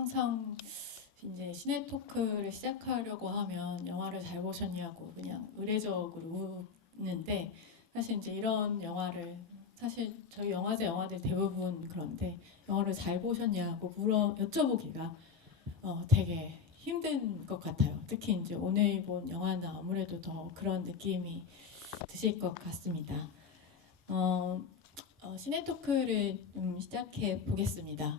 항상 이제 시네 토크를 시작하려고 하면 영화를 잘 보셨냐고 그냥 의례적으로 묻는데, 사실 이제 이런 영화를, 사실 저희 영화들 대부분 그런데 영화를 잘 보셨냐고 여쭤보기가 되게 힘든 것 같아요. 특히 이제 오늘 본 영화는 아무래도 더 그런 느낌이 드실 것 같습니다. 시네 토크를 시작해 보겠습니다.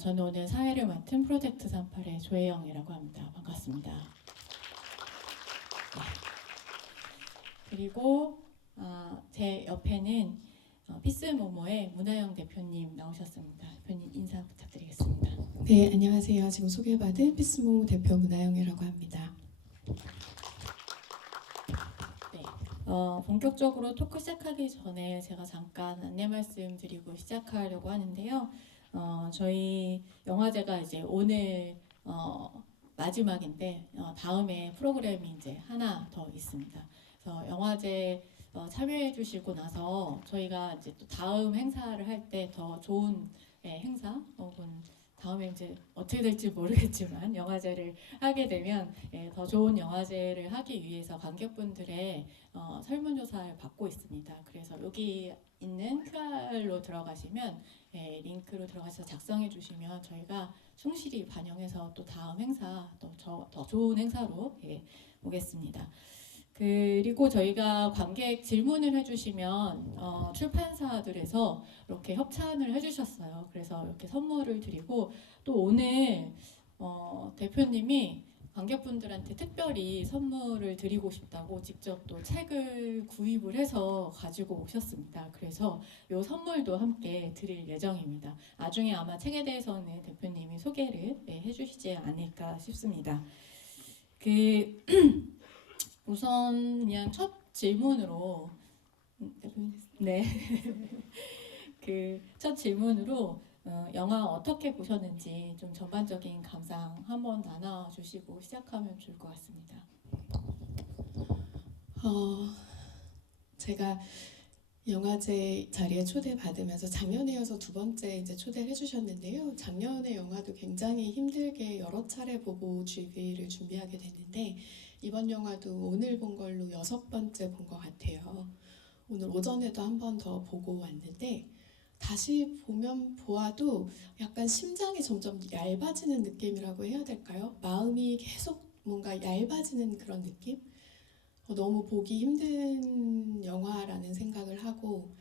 저는 오늘 사회를 맡은 프로젝트 38의 조혜영이라고 합니다. 반갑습니다. 네. 그리고 제 옆에는 피스모모의 문하영 대표님 나오셨습니다. 대표님 인사 부탁드리겠습니다. 네, 안녕하세요. 지금 소개받은 피스모 대표 문하영이라고 합니다. 네, 본격적으로 토크 시작하기 전에 제가 잠깐 안내 말씀드리고 시작하려고 하는데요. 저희 영화제가 이제 오늘 마지막인데 다음에 프로그램이 이제 하나 더 있습니다. 그래서 영화제 참여해 주시고 나서 저희가 이제 또 다음 행사를 할 때 더 좋은 행사 혹은 다음에 이제 어떻게 될지 모르겠지만 영화제를 하게 되면 더 좋은 영화제를 하기 위해서 관객분들의 설문조사를 받고 있습니다. 그래서 여기 있는 QR로 들어가시면 링크로 들어가서 작성해 주시면 저희가 충실히 반영해서 또 다음 행사 더 좋은 행사로 오겠습니다. 그리고 저희가 관객 질문을 해주시면 출판사들에서 이렇게 협찬을 해주셨어요. 그래서 이렇게 선물을 드리고, 또 오늘 대표님이 관객분들한테 특별히 선물을 드리고 싶다고 직접 또 책을 구입을 해서 가지고 오셨습니다. 그래서 이 선물도 함께 드릴 예정입니다. 나중에 아마 책에 대해서는 대표님이 소개를 해주시지 않을까 싶습니다. 우선 그냥 첫 질문으로 네. 첫 질문으로 영화 어떻게 보셨는지 좀 전반적인 감상 한번 나눠주시고 시작하면 좋을 것 같습니다. 제가 영화제 자리에 초대받으면서 작년에 이어서 두 번째 이제 초대를 해주셨는데요. 작년에 영화도 굉장히 힘들게 여러 차례 보고 GV를 준비하게 됐는데, 이번 영화도 오늘 본 걸로 6번째 본 것 같아요. 오늘 오전에도 한 번 더 보고 왔는데, 다시 보아도 약간 심장이 점점 얇아지는 느낌이라고 해야 될까요? 마음이 계속 뭔가 얇아지는 그런 느낌? 너무 보기 힘든 영화라는 생각을 하고,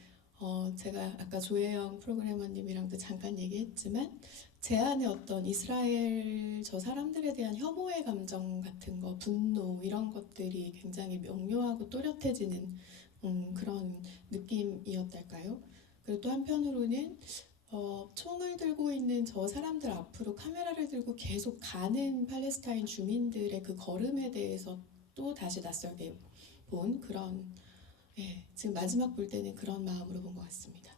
제가 아까 조혜영 프로그래머님이랑도 잠깐 얘기했지만, 제 안에 어떤 이스라엘 저 사람들에 대한 혐오의 감정 같은 거, 분노 이런 것들이 굉장히 명료하고 또렷해지는 그런 느낌이었달까요? 그리고 또 한편으로는 총을 들고 있는 저 사람들 앞으로 카메라를 들고 계속 가는 팔레스타인 주민들의 그 걸음에 대해서 또 다시 낯설게 본 그런, 지금 마지막 볼 때는 그런 마음으로 본 것 같습니다.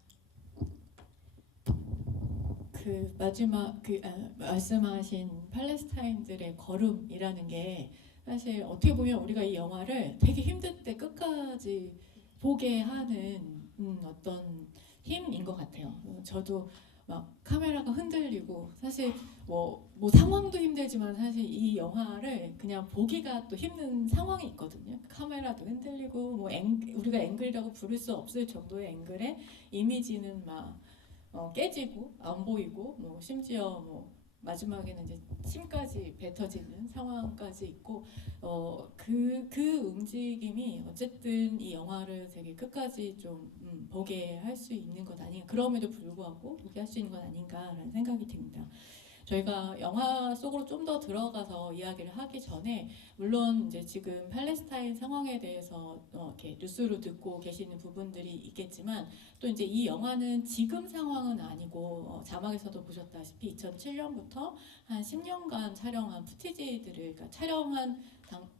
마지막 말씀하신 팔레스타인들의 걸음이라는 게 사실 어떻게 보면 우리가 이 영화를 되게 힘들 때 끝까지 보게 하는 어떤 힘인 것 같아요. 저도 막 카메라가 흔들리고, 사실 뭐 상황도 힘들지만 사실 이 영화를 그냥 보기가 또 힘든 상황이 있거든요. 카메라도 흔들리고 우리가 앵글이라고 부를 수 없을 정도의 앵글에 이미지는 막 깨지고 안 보이고, 심지어 마지막에는 이제 침까지 뱉어지는 상황까지 있고, 그 움직임이 어쨌든 이 영화를 되게 끝까지 좀 보게 할 수 있는 것 아닌가, 그럼에도 불구하고 보게 할 수 있는 것 아닌가라는 생각이 듭니다. 저희가 영화 속으로 좀 더 들어가서 이야기를 하기 전에, 물론 이제 지금 팔레스타인 상황에 대해서 이렇게 뉴스로 듣고 계시는 부분들이 있겠지만, 또 이제 이 영화는 지금 상황은 아니고 자막에서도 보셨다시피 2007년부터 한 10년간 촬영한 푸티지들을, 그러니까 촬영한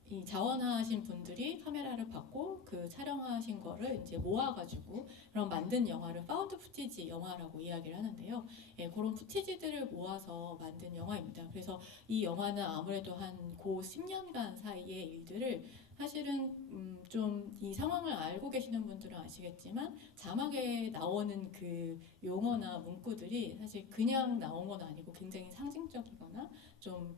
이 자원하신 분들이 카메라를 받고 그 촬영하신 거를 이제 모아가지고 그런 만든 영화를 파운드 푸티지 영화라고 이야기를 하는데요. 그런 푸티지들을 모아서 만든 영화입니다. 그래서 이 영화는 아무래도 한 고 10년간 사이의 일들을 사실은 좀 이 상황을 알고 계시는 분들은 아시겠지만 자막에 나오는 그 용어나 문구들이 사실 그냥 나온 건 아니고 굉장히 상징적이거나 좀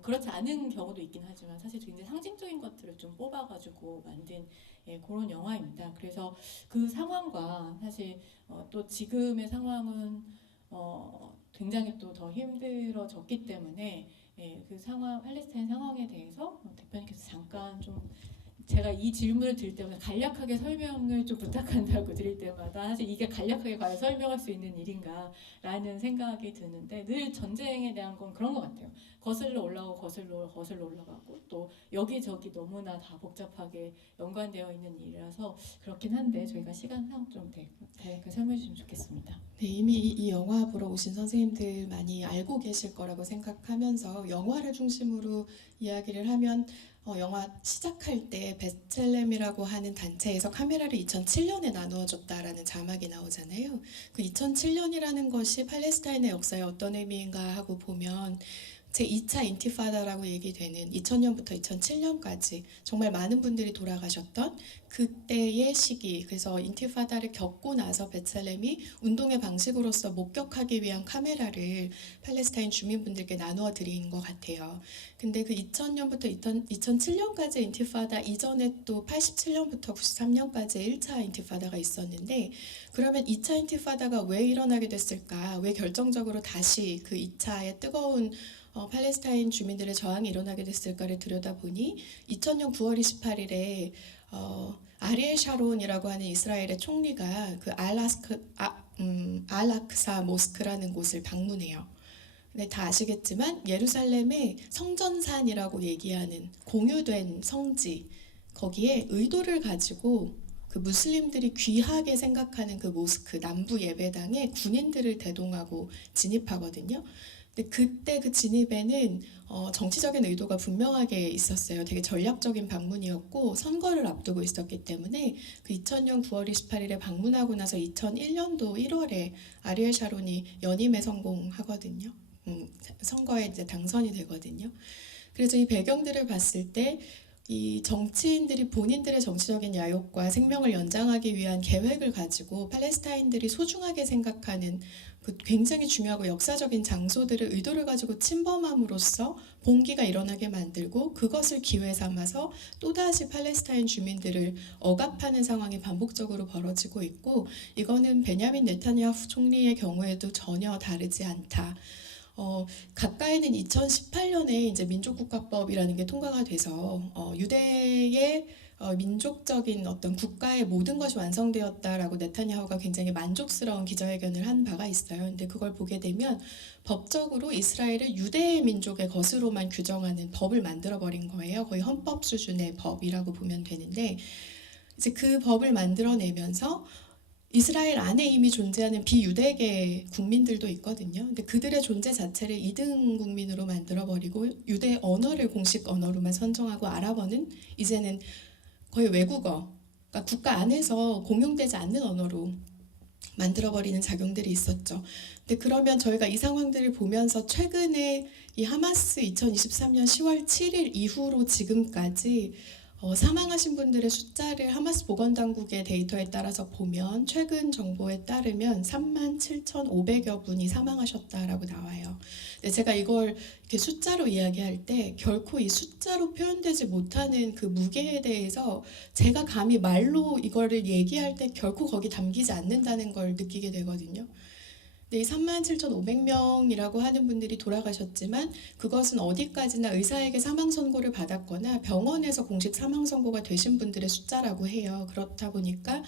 그렇지 않은 경우도 있긴 하지만 사실 굉장히 상징적인 것들을 좀 뽑아가지고 만든 그런 영화입니다. 그래서 그 상황과 사실 또 지금의 상황은 굉장히 또 더 힘들어졌기 때문에 그 상황, 팔레스타인 상황에 대해서 대표님께서 잠깐 좀 제가 이 질문을 드릴 때마다 간략하게 설명을 좀 부탁한다고 드릴 때마다 사실 이게 간략하게 과연 설명할 수 있는 일인가라는 생각이 드는데 늘 전쟁에 대한 건 그런 것 같아요. 거슬러 올라오고 거슬러 올라가고 또 여기저기 너무나 다 복잡하게 연관되어 있는 일이라서 그렇긴 한데 저희가 시간상 좀 그 설명해 주시면 좋겠습니다. 네, 이미 이 영화 보러 오신 선생님들 많이 알고 계실 거라고 생각하면서 영화를 중심으로 이야기를 하면 영화 시작할 때 베틀렘이라고 하는 단체에서 카메라를 2007년에 나누어 줬다라는 자막이 나오잖아요. 그 2007년이라는 것이 팔레스타인의 역사에 어떤 의미인가 하고 보면 제2차 인티파다라고 얘기되는 2000년부터 2007년까지 정말 많은 분들이 돌아가셨던 그때의 시기, 그래서 인티파다를 겪고 나서 베틀렘이 운동의 방식으로서 목격하기 위한 카메라를 팔레스타인 주민분들께 나누어 드린 것 같아요. 근데 그 2000년부터 2007년까지 인티파다 이전에 또 87년부터 93년까지 1차 인티파다가 있었는데 그러면 2차 인티파다가 왜 일어나게 됐을까? 왜 결정적으로 다시 그 2차의 뜨거운 팔레스타인 주민들의 저항이 일어나게 됐을까를 들여다보니 2000년 9월 28일에 아리엘 샤론이라고 하는 이스라엘의 총리가 그 알악사 모스크라는 곳을 방문해요. 근데 다 아시겠지만 예루살렘의 성전산이라고 얘기하는 공유된 성지, 거기에 의도를 가지고 그 무슬림들이 귀하게 생각하는 그 모스크 남부 예배당에 군인들을 대동하고 진입하거든요. 근데 그때 그 진입에는 정치적인 의도가 분명하게 있었어요. 되게 전략적인 방문이었고 선거를 앞두고 있었기 때문에 그 2000년 9월 28일에 방문하고 나서 2001년도 1월에 아리엘 샤론이 연임에 성공하거든요. 선거에 이제 당선이 되거든요. 그래서 이 배경들을 봤을 때 이 정치인들이 본인들의 정치적인 야욕과 생명을 연장하기 위한 계획을 가지고 팔레스타인들이 소중하게 생각하는 그 굉장히 중요하고 역사적인 장소들을 의도를 가지고 침범함으로써 봉기가 일어나게 만들고 그것을 기회 삼아서 또다시 팔레스타인 주민들을 억압하는 상황이 반복적으로 벌어지고 있고 이거는 베냐민 네타냐후 총리의 경우에도 전혀 다르지 않다. 가까이는 2018년에 이제 민족국가법이라는 게 통과가 돼서 유대의 민족적인 어떤 국가의 모든 것이 완성되었다라고 네타냐후가 굉장히 만족스러운 기자회견을 한 바가 있어요. 근데 그걸 보게 되면 법적으로 이스라엘을 유대 민족의 것으로만 규정하는 법을 만들어 버린 거예요. 거의 헌법 수준의 법이라고 보면 되는데 이제 그 법을 만들어내면서 이스라엘 안에 이미 존재하는 비유대계 국민들도 있거든요. 근데 그들의 존재 자체를 2등 국민으로 만들어버리고 유대 언어를 공식 언어로만 선정하고 아랍어는 이제는 거의 외국어, 그러니까 국가 안에서 공용되지 않는 언어로 만들어버리는 작용들이 있었죠. 근데 그러면 저희가 이 상황들을 보면서 최근에 이 하마스 2023년 10월 7일 이후로 지금까지 사망하신 분들의 숫자를 하마스 보건당국의 데이터에 따라서 보면 최근 정보에 따르면 37,500여 분이 사망하셨다라고 나와요. 근데 제가 이걸 이렇게 숫자로 이야기할 때 결코 이 숫자로 표현되지 못하는 그 무게에 대해서 제가 감히 말로 이거를 얘기할 때 결코 거기 담기지 않는다는 걸 느끼게 되거든요. 이 37,500명이라고 하는 분들이 돌아가셨지만 그것은 어디까지나 의사에게 사망 선고를 받았거나 병원에서 공식 사망 선고가 되신 분들의 숫자라고 해요. 그렇다 보니까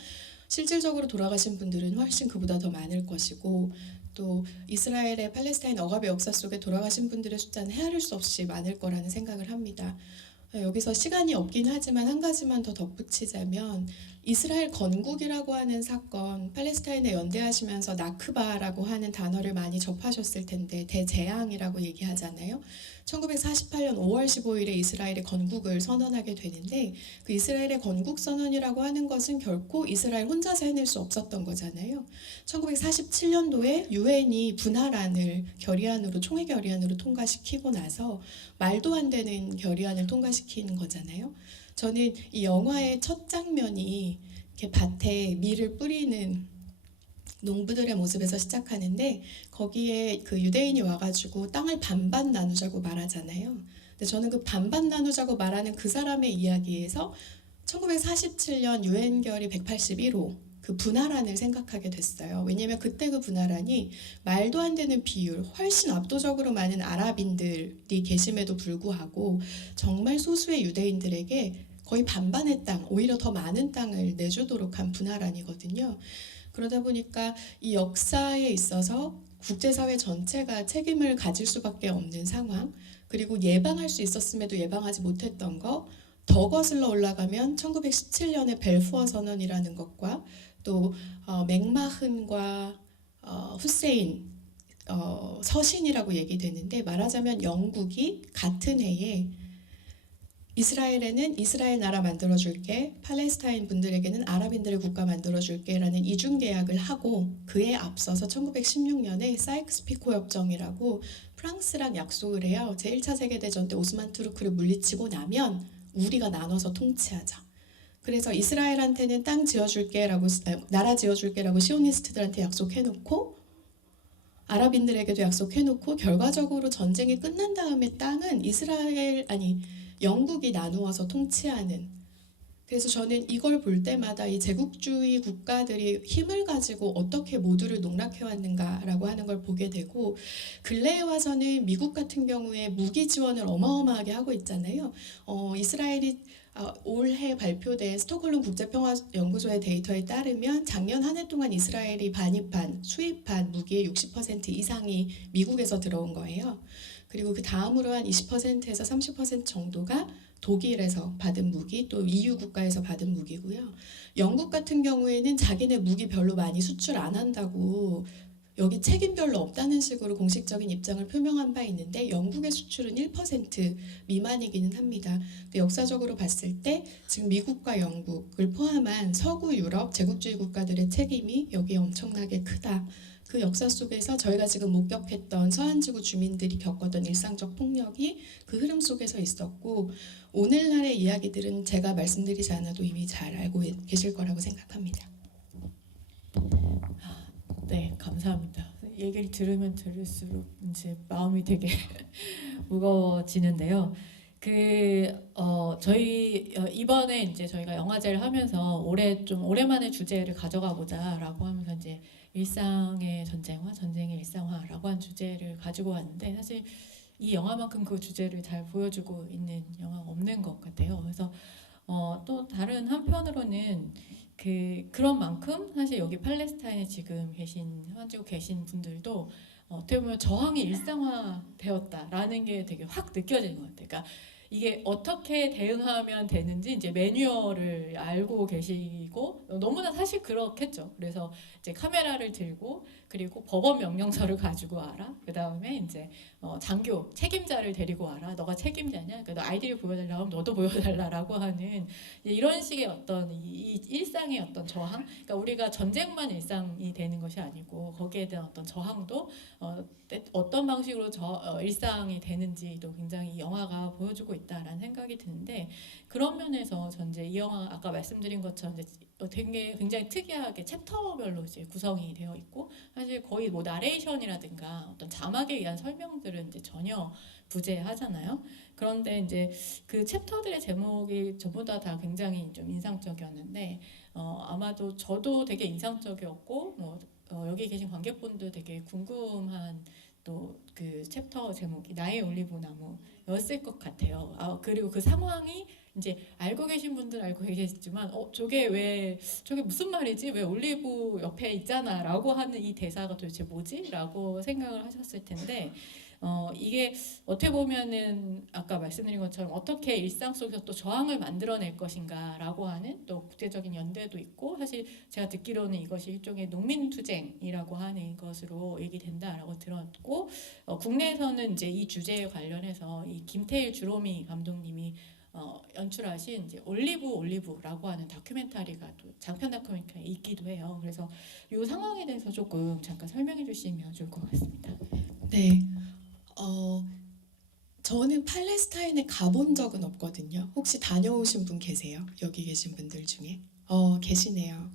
실질적으로 돌아가신 분들은 훨씬 그보다 더 많을 것이고 또 이스라엘의 팔레스타인 억압의 역사 속에 돌아가신 분들의 숫자는 헤아릴 수 없이 많을 거라는 생각을 합니다. 여기서 시간이 없긴 하지만 한 가지만 더 덧붙이자면 이스라엘 건국이라고 하는 사건, 팔레스타인에 연대하시면서 나크바라고 하는 단어를 많이 접하셨을 텐데 대재앙이라고 얘기하잖아요. 1948년 5월 15일에 이스라엘의 건국을 선언하게 되는데 그 이스라엘의 건국 선언이라고 하는 것은 결코 이스라엘 혼자서 해낼 수 없었던 거잖아요. 1947년도에 유엔이 분할안을 결의안으로 총회 결의안으로 통과시키고 나서 말도 안 되는 결의안을 통과시키는 거잖아요. 저는 이 영화의 첫 장면이 이렇게 밭에 밀을 뿌리는 농부들의 모습에서 시작하는데 거기에 그 유대인이 와가지고 땅을 반반 나누자고 말하잖아요. 근데 저는 그 반반 나누자고 말하는 그 사람의 이야기에서 1947년 유엔 결의 181호 그 분할안을 생각하게 됐어요. 왜냐하면 그때 그 분할안이 말도 안 되는 비율, 훨씬 압도적으로 많은 아랍인들이 계심에도 불구하고 정말 소수의 유대인들에게 거의 반반의 땅, 오히려 더 많은 땅을 내주도록 한 분할안이거든요. 그러다 보니까 이 역사에 있어서 국제사회 전체가 책임을 가질 수밖에 없는 상황, 그리고 예방할 수 있었음에도 예방하지 못했던 거, 더 거슬러 올라가면 1917년의 벨푸어 선언이라는 것과 또 맥마흔과 후세인 서신이라고 얘기되는데 말하자면 영국이 같은 해에 이스라엘에는 이스라엘 나라 만들어줄게, 팔레스타인 분들에게는 아랍인들의 국가 만들어줄게라는 이중 계약을 하고 그에 앞서서 1916년에 사이크스-피코 협정이라고 프랑스랑 약속을 해요. 제1차 세계대전 때 오스만 투르크를 물리치고 나면 우리가 나눠서 통치하자. 그래서 이스라엘한테는 땅 지어줄게라고 나라 지어줄게라고 시오니스트들한테 약속해놓고 아랍인들에게도 약속해놓고 결과적으로 전쟁이 끝난 다음에 땅은 영국이 나누어서 통치하는. 그래서 저는 이걸 볼 때마다 이 제국주의 국가들이 힘을 가지고 어떻게 모두를 농락해왔는가라고 하는 걸 보게 되고 근래에 와서는 미국 같은 경우에 무기 지원을 어마어마하게 하고 있잖아요. 이스라엘이 올해 발표된 스톡홀름 국제평화연구소의 데이터에 따르면 작년 한 해 동안 이스라엘이 수입한 무기의 60% 이상이 미국에서 들어온 거예요. 그리고 그 다음으로 한 20%에서 30% 정도가 독일에서 받은 무기, 또 EU 국가에서 받은 무기고요. 영국 같은 경우에는 자기네 무기 별로 많이 수출 안 한다고 여기 책임 별로 없다는 식으로 공식적인 입장을 표명한 바 있는데 영국의 수출은 1% 미만이기는 합니다. 근데 역사적으로 봤을 때 지금 미국과 영국을 포함한 서구 유럽 제국주의 국가들의 책임이 여기에 엄청나게 크다. 그 역사 속에서 저희가 지금 목격했던 서한지구 주민들이 겪었던 일상적 폭력이 그 흐름 속에서 있었고 오늘날의 이야기들은 제가 말씀드리지 않아도 이미 잘 알고 계실 거라고 생각합니다. 네, 감사합니다. 얘기를 들으면 들을수록 이제 마음이 되게 무거워지는데요. 저희 이번에 이제 저희가 영화제를 하면서 좀 오랜만에 주제를 가져가 보자라고 하면서 이제 일상의 전쟁화, 전쟁의 일상화라고 한 주제를 가지고 왔는데 사실 이 영화만큼 그 주제를 잘 보여주고 있는 영화가 없는 것 같아요. 그래서 또 다른 한편으로는 그런 만큼 사실 여기 팔레스타인에 지금 가지고 계신 분들도 어떻게 보면 저항이 일상화되었다라는 게 되게 확 느껴지는 것 같아요. 그러니까 이게 어떻게 대응하면 되는지 이제 매뉴얼을 알고 계시고 너무나 사실 그렇겠죠. 그래서 이제 카메라를 들고 그리고 법원 명령서를 가지고 와라. 그 다음에 이제 장교 책임자를 데리고 와라. 너가 책임자냐? 그러니까 너 아이디를 보여달라고 하면 너도 보여달라라고 하는 이런 식의 어떤 이 일상의 어떤 저항. 그러니까 우리가 전쟁만 일상이 되는 것이 아니고 거기에 대한 어떤 저항도 어떤 방식으로 일상이 되는지도 굉장히 이 영화가 보여주고 있다라는 생각이 드는데 그런 면에서 전 이제 이 영화 아까 말씀드린 것처럼 이제 되게 굉장히 특이하게 챕터별로 이제 구성이 되어 있고 사실 거의 뭐 나레이션이라든가 어떤 자막에 의한 설명들은 이제 전혀 부재하잖아요. 그런데 이제 그 챕터들의 제목이 전부 다 굉장히 좀 인상적이었는데 아마도 저도 되게 인상적이었고 여기 계신 관객분도 되게 궁금한 또 그 챕터 제목이 나의 올리브나무였을 것 같아요. 그리고 그 상황이 이제 알고 계신 분들 알고 계시지만 저게 무슨 말이지? 왜 올리브 옆에 있잖아 라고 하는 이 대사가 도대체 뭐지? 라고 생각을 하셨을 텐데 이게 어떻게 보면은 아까 말씀드린 것처럼 어떻게 일상 속에서 또 저항을 만들어낼 것인가라고 하는 또 국제적인 연대도 있고, 사실 제가 듣기로는 이것이 일종의 농민투쟁이라고 하는 것으로 얘기된다라고 들었고, 국내에서는 이제 이 주제에 관련해서 이 김태일 주로미 감독님이 연출하신 이제 올리브라고 하는 다큐멘터리가 또 장편 다큐멘터리가 있기도 해요. 그래서 이 상황에 대해서 조금 잠깐 설명해 주시면 좋을 것 같습니다. 네, 저는 팔레스타인에 가본 적은 없거든요. 혹시 다녀오신 분 계세요? 여기 계신 분들 중에? 계시네요.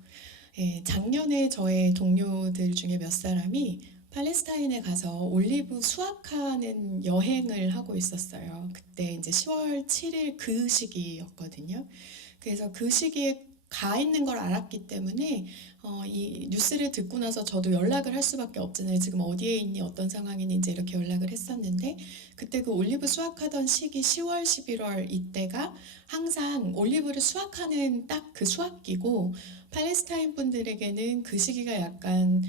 예, 작년에 저의 동료들 중에 몇 사람이 팔레스타인에 가서 올리브 수확하는 여행을 하고 있었어요. 그때 이제 10월 7일 그 시기였거든요. 그래서 그 시기에 가 있는 걸 알았기 때문에 이 뉴스를 듣고 나서 저도 연락을 할 수밖에 없잖아요. 지금 어디에 있니, 어떤 상황이니 이제 이렇게 연락을 했었는데, 그때 그 올리브 수확하던 시기 10월, 11월 이때가 항상 올리브를 수확하는 딱 그 수확기고, 팔레스타인 분들에게는 그 시기가 약간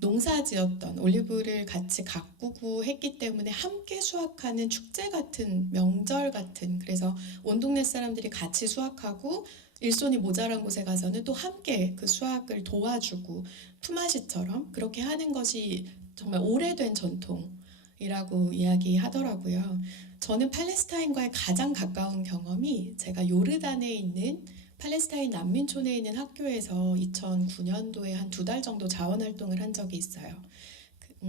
농사지었던 올리브를 같이 가꾸고 했기 때문에 함께 수확하는 축제 같은, 명절 같은, 그래서 온 동네 사람들이 같이 수확하고 일손이 모자란 곳에 가서는 또 함께 그 수확을 도와주고 품앗이처럼 그렇게 하는 것이 정말 오래된 전통이라고 이야기하더라고요. 저는 팔레스타인과의 가장 가까운 경험이 제가 요르단에 있는 팔레스타인 난민촌에 있는 학교에서 2009년도에 한 2달 정도 자원활동을 한 적이 있어요.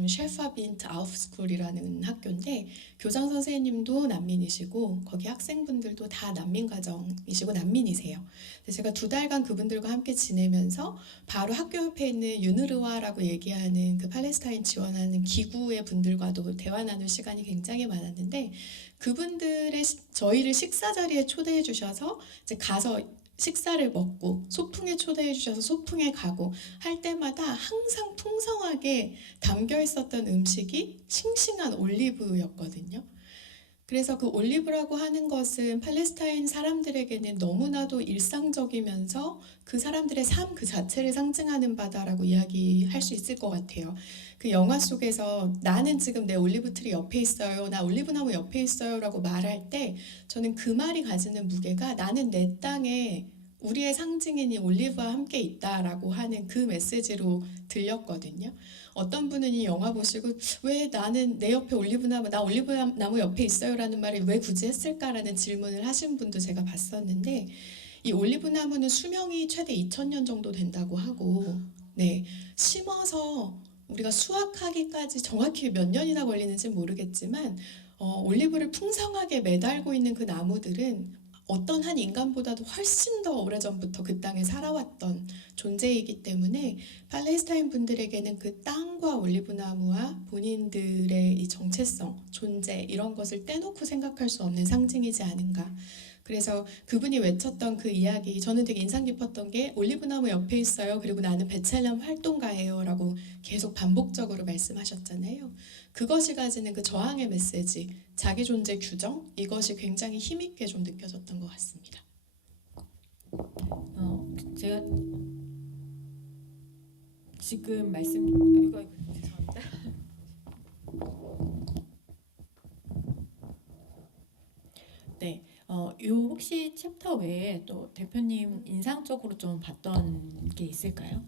셰파 빈트 아우프스쿨이라는 학교인데, 교장 선생님도 난민이시고 거기 학생분들도 다 난민 가정이시고 난민이세요. 근데 제가 2달간 그분들과 함께 지내면서 바로 학교 옆에 있는 유느르와라고 얘기하는 그 팔레스타인 지원하는 기구의 분들과도 대화 나눌 시간이 굉장히 많았는데, 그분들의 저희를 식사 자리에 초대해 주셔서 이제 가서 식사를 먹고 소풍에 초대해 주셔서 소풍에 가고 할 때마다 항상 풍성하게 담겨 있었던 음식이 싱싱한 올리브였거든요. 그래서 그 올리브라고 하는 것은 팔레스타인 사람들에게는 너무나도 일상적이면서 그 사람들의 삶 그 자체를 상징하는 바다라고 이야기할 수 있을 것 같아요. 그 영화 속에서 나는 지금 내 올리브 트리 옆에 있어요, 나 올리브나무 옆에 있어요 라고 말할 때, 저는 그 말이 가지는 무게가 나는 내 땅에 우리의 상징인 이 올리브와 함께 있다라고 하는 그 메시지로 들렸거든요. 어떤 분은 이 영화 보시고 왜 나는 내 옆에 올리브나무, 나 올리브나무 옆에 있어요 라는 말을 왜 굳이 했을까라는 질문을 하신 분도 제가 봤었는데, 이 올리브나무는 수명이 최대 2000년 정도 된다고 하고, 네, 심어서 우리가 수확하기까지 정확히 몇 년이나 걸리는지는 모르겠지만 올리브를 풍성하게 매달고 있는 그 나무들은 어떤 한 인간보다도 훨씬 더 오래전부터 그 땅에 살아왔던 존재이기 때문에 팔레스타인 분들에게는 그 땅과 올리브나무와 본인들의 이 정체성, 존재 이런 것을 떼놓고 생각할 수 없는 상징이지 않은가. 그래서 그분이 외쳤던 그 이야기, 저는 되게 인상 깊었던 게 올리브나무 옆에 있어요, 그리고 나는 베찰렘 활동가예요 라고 계속 반복적으로 말씀하셨잖아요. 그것이 가지는 그 저항의 메시지, 자기 존재 규정, 이것이 굉장히 힘있게 좀 느껴졌던 것 같습니다. 제가 지금 이거 죄송합니다. 네, 요 혹시 챕터 외에 또 대표님 인상적으로 좀 봤던 게 있을까요?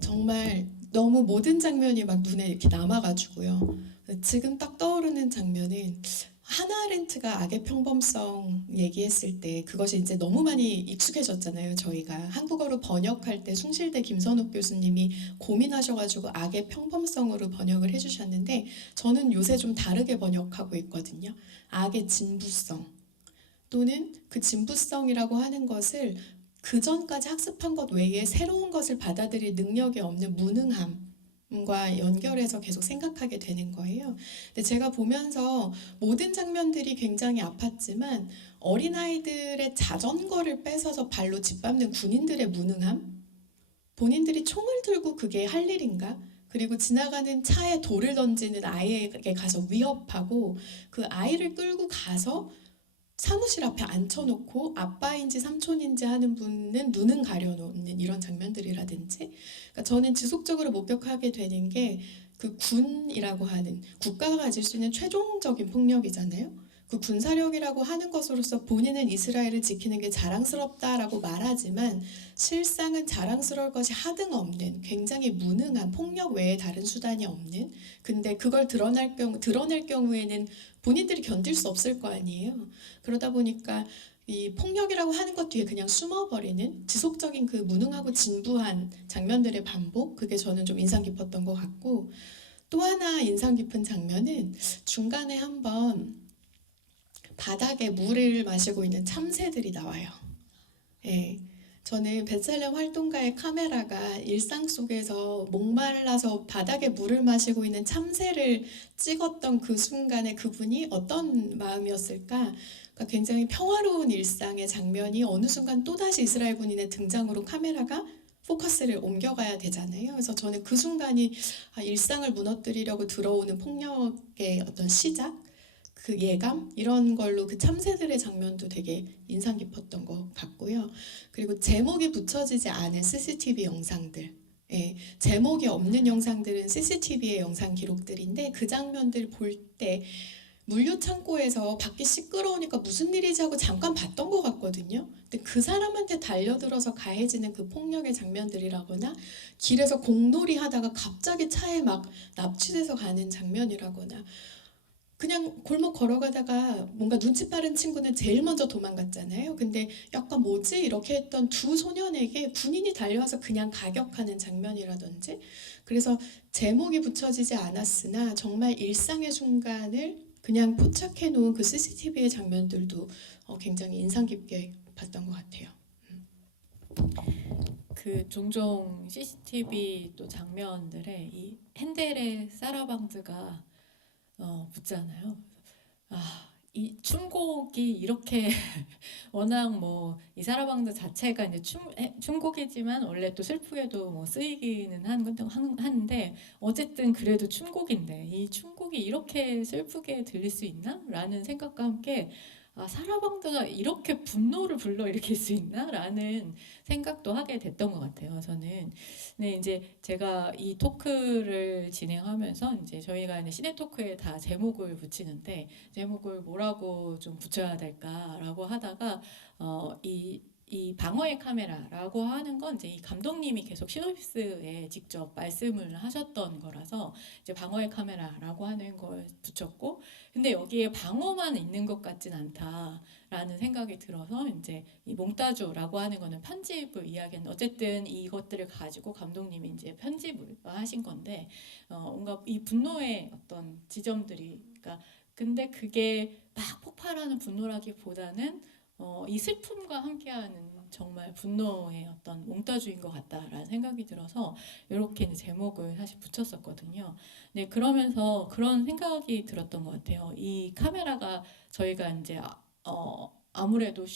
정말 너무 모든 장면이 막 눈에 이렇게 남아가지고요. 지금 딱 떠오르는 장면은 하나 아렌트가 악의 평범성 얘기했을 때, 그것이 이제 너무 많이 익숙해졌잖아요. 저희가 한국어로 번역할 때 숭실대 김선욱 교수님이 고민하셔가지고 악의 평범성으로 번역을 해주셨는데, 저는 요새 좀 다르게 번역하고 있거든요. 악의 진부성, 또는 그 진부성이라고 하는 것을 그 전까지 학습한 것 외에 새로운 것을 받아들일 능력이 없는 무능함과 연결해서 계속 생각하게 되는 거예요. 근데 제가 보면서 모든 장면들이 굉장히 아팠지만, 어린아이들의 자전거를 뺏어서 발로 짓밟는 군인들의 무능함, 본인들이 총을 들고 그게 할 일인가? 그리고 지나가는 차에 돌을 던지는 아이에게 가서 위협하고 그 아이를 끌고 가서 사무실 앞에 앉혀놓고 아빠인지 삼촌인지 하는 분은 눈은 가려놓는 이런 장면들이라든지, 그러니까 저는 지속적으로 목격하게 되는 게 그 군이라고 하는 국가가 가질 수 있는 최종적인 폭력이잖아요. 그 군사력이라고 하는 것으로서 본인은 이스라엘을 지키는 게 자랑스럽다라고 말하지만 실상은 자랑스러울 것이 하등 없는 굉장히 무능한 폭력 외에 다른 수단이 없는 근데 그걸 드러낼 경우에는 본인들이 견딜 수 없을 거 아니에요. 그러다 보니까 이 폭력이라고 하는 것 뒤에 그냥 숨어버리는 지속적인 그 무능하고 진부한 장면들의 반복 그게 저는 좀 인상 깊었던 것 같고 또 하나 인상 깊은 장면은 중간에 한번 바닥에 물을 마시고 있는 참새들이 나와요. 예. 저는 베살렘 활동가의 카메라가 일상 속에서 목말라서 바닥에 물을 마시고 있는 참새를 찍었던 그 순간에 그분이 어떤 마음이었을까? 그러니까 굉장히 평화로운 일상의 장면이 어느 순간 또다시 이스라엘 군인의 등장으로 카메라가 포커스를 옮겨가야 되잖아요. 그래서 저는 그 순간이 일상을 무너뜨리려고 들어오는 폭력의 어떤 시작? 그 예감 이런 걸로 그 참새들의 장면도 되게 인상 깊었던 것 같고요. 그리고 제목이 붙여지지 않은 CCTV 영상들, 제목이 없는 영상들은 CCTV의 영상 기록들인데 그 장면들 볼 때 물류 창고에서 밖이 시끄러우니까 무슨 일이지 하고 잠깐 봤던 것 같거든요. 근데 그 사람한테 달려들어서 가해지는 그 폭력의 장면들이라거나 길에서 공놀이 하다가 갑자기 차에 막 납치돼서 가는 장면이라거나 그냥 골목 걸어가다가 뭔가 눈치 빠른 친구는 제일 먼저 도망갔잖아요. 근데 약간 뭐지? 이렇게 했던 두 소년에게 군인이 달려와서 그냥 가격하는 장면이라든지 그래서 제목이 붙여지지 않았으나 정말 일상의 순간을 그냥 포착해 놓은 그 CCTV의 장면들도 굉장히 인상 깊게 봤던 것 같아요. 그 종종 CCTV 또 장면들에 이 핸델의 사라방드가 붙잖아요. 이 춤곡이 이렇게 워낙 뭐 이 사라방드 자체가 이제 춤곡이지만 원래 또 슬프게도 뭐 쓰이기는 하는데 어쨌든 그래도 춤곡인데 이 춤곡이 이렇게 슬프게 들릴 수 있나? 라는 생각과 함께 사라방드가 이렇게 분노를 불러일으킬 수 있나? 라는 생각도 하게 됐던 것 같아요. 저는. 네, 이제 제가 이 토크를 진행하면서 이제 저희가 이제 시네 토크에 다 제목을 붙이는데 제목을 뭐라고 좀 붙여야 될까라고 하다가 이 방어의 카메라라고 하는 건 이제 이 감독님이 계속 시놉시스에 직접 말씀을 하셨던 거라서 이제 방어의 카메라라고 하는 걸 붙였고 근데 여기에 방어만 있는 것 같진 않다라는 생각이 들어서 이제 이 몽따주라고 하는 거는 편집을 이야기하는 어쨌든 이것들을 가지고 감독님이 이제 편집을 하신 건데 뭔가 이 분노의 어떤 지점들이 그러니까 근데 그게 막 폭발하는 분노라기보다는 이 슬픔과 함께하는 정말 분노의 어떤 몽따주인 것 같다라는 생각이 들어서 이렇게 이제 제목을 사실 붙였었거든요. 네, 그러면서 그런 생각이 들었던 것 같아요. 이 카메라가 저희가 이제 아무래도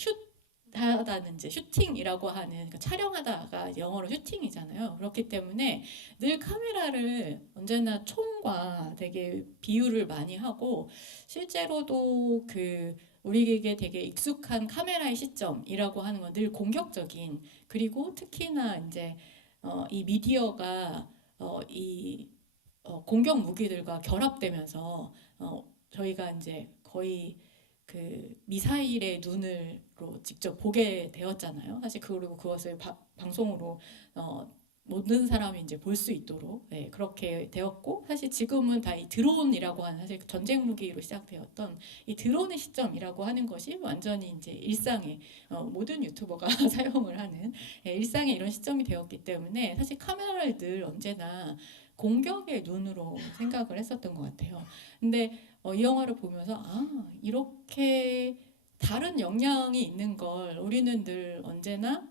하다는 이제 슈팅이라고 하는 그러니까 촬영하다가 영어로 슈팅이잖아요. 그렇기 때문에 늘 카메라를 언제나 총과 되게 비유를 많이 하고 실제로도 그 우리에게 되게 익숙한 카메라의 시점이라고 하는 건 늘 공격적인 그리고 특히나 이제 이 미디어가 공격 무기들과 결합되면서 저희가 이제 거의 그 미사일의 눈으로 직접 보게 되었잖아요. 사실 그리고 그것을 방송으로 모든 사람이 이제 볼 수 있도록 그렇게 되었고 사실 지금은 다 이 드론이라고 하는 사실 전쟁 무기로 시작되었던 이 드론의 시점이라고 하는 것이 완전히 이제 일상의 모든 유튜버가 사용을 하는 일상의 이런 시점이 되었기 때문에 사실 카메라를 늘 언제나 공격의 눈으로 생각을 했었던 것 같아요. 근데 이 영화를 보면서 이렇게 다른 역량이 있는 걸 우리는 늘 언제나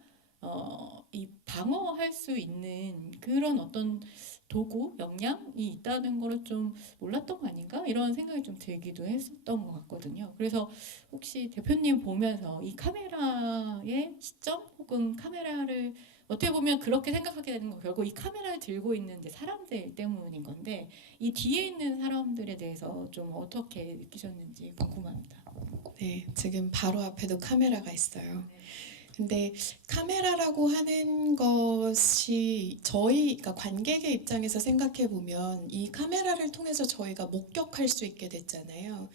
이 방어할 수 있는 그런 어떤 도구, 역량이 있다는 거를 좀 몰랐던 거 아닌가? 이런 생각이 좀 들기도 했었던 것 같거든요. 그래서 혹시 대표님 보면서 이 카메라의 시점 혹은 카메라를 어떻게 보면 그렇게 생각하게 되는 거 결국 이 카메라를 들고 있는 이제 사람들 때문인 건데 이 뒤에 있는 사람들에 대해서 좀 어떻게 느끼셨는지 궁금합니다. 네, 지금 바로 앞에도 카메라가 있어요. 근데 카메라라고 하는 것이 그러니까 관객의 입장에서 생각해 보면 이 카메라를 통해서 저희가 목격할 수 있게 됐잖아요.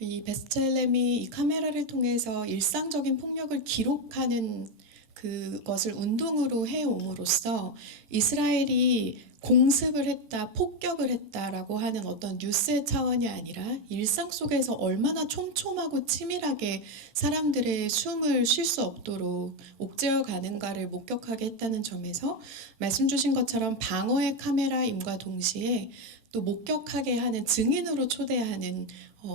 이 베스첼렘이 이 카메라를 통해서 일상적인 폭력을 기록하는 그것을 운동으로 해옴으로써 이스라엘이 공습을 했다, 폭격을 했다라고 하는 어떤 뉴스의 차원이 아니라 일상 속에서 얼마나 촘촘하고 치밀하게 사람들의 숨을 쉴 수 없도록 옥죄어 가는가를 목격하게 했다는 점에서 말씀 주신 것처럼 방어의 카메라임과 동시에 또 목격하게 하는 증인으로 초대하는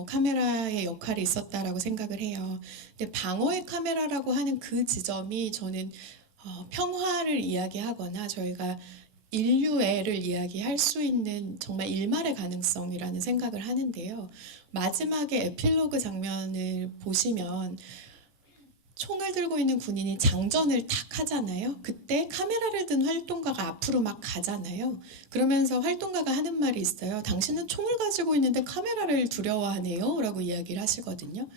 카메라의 역할이 있었다라고 생각을 해요. 근데 방어의 카메라라고 하는 그 지점이 저는 평화를 이야기하거나 저희가 인류애를 이야기할 수 있는 정말 일말의 가능성이라는 생각을 하는데요. 마지막에 에필로그 장면을 보시면 총을 들고 있는 군인이 장전을 탁 하잖아요. 그때 카메라를 든 활동가가 앞으로 막 가잖아요. 그러면서 활동가가 하는 말이 있어요. 당신은 총을 가지고 있는데 카메라를 두려워하네요 라고 이야기를 하시거든요.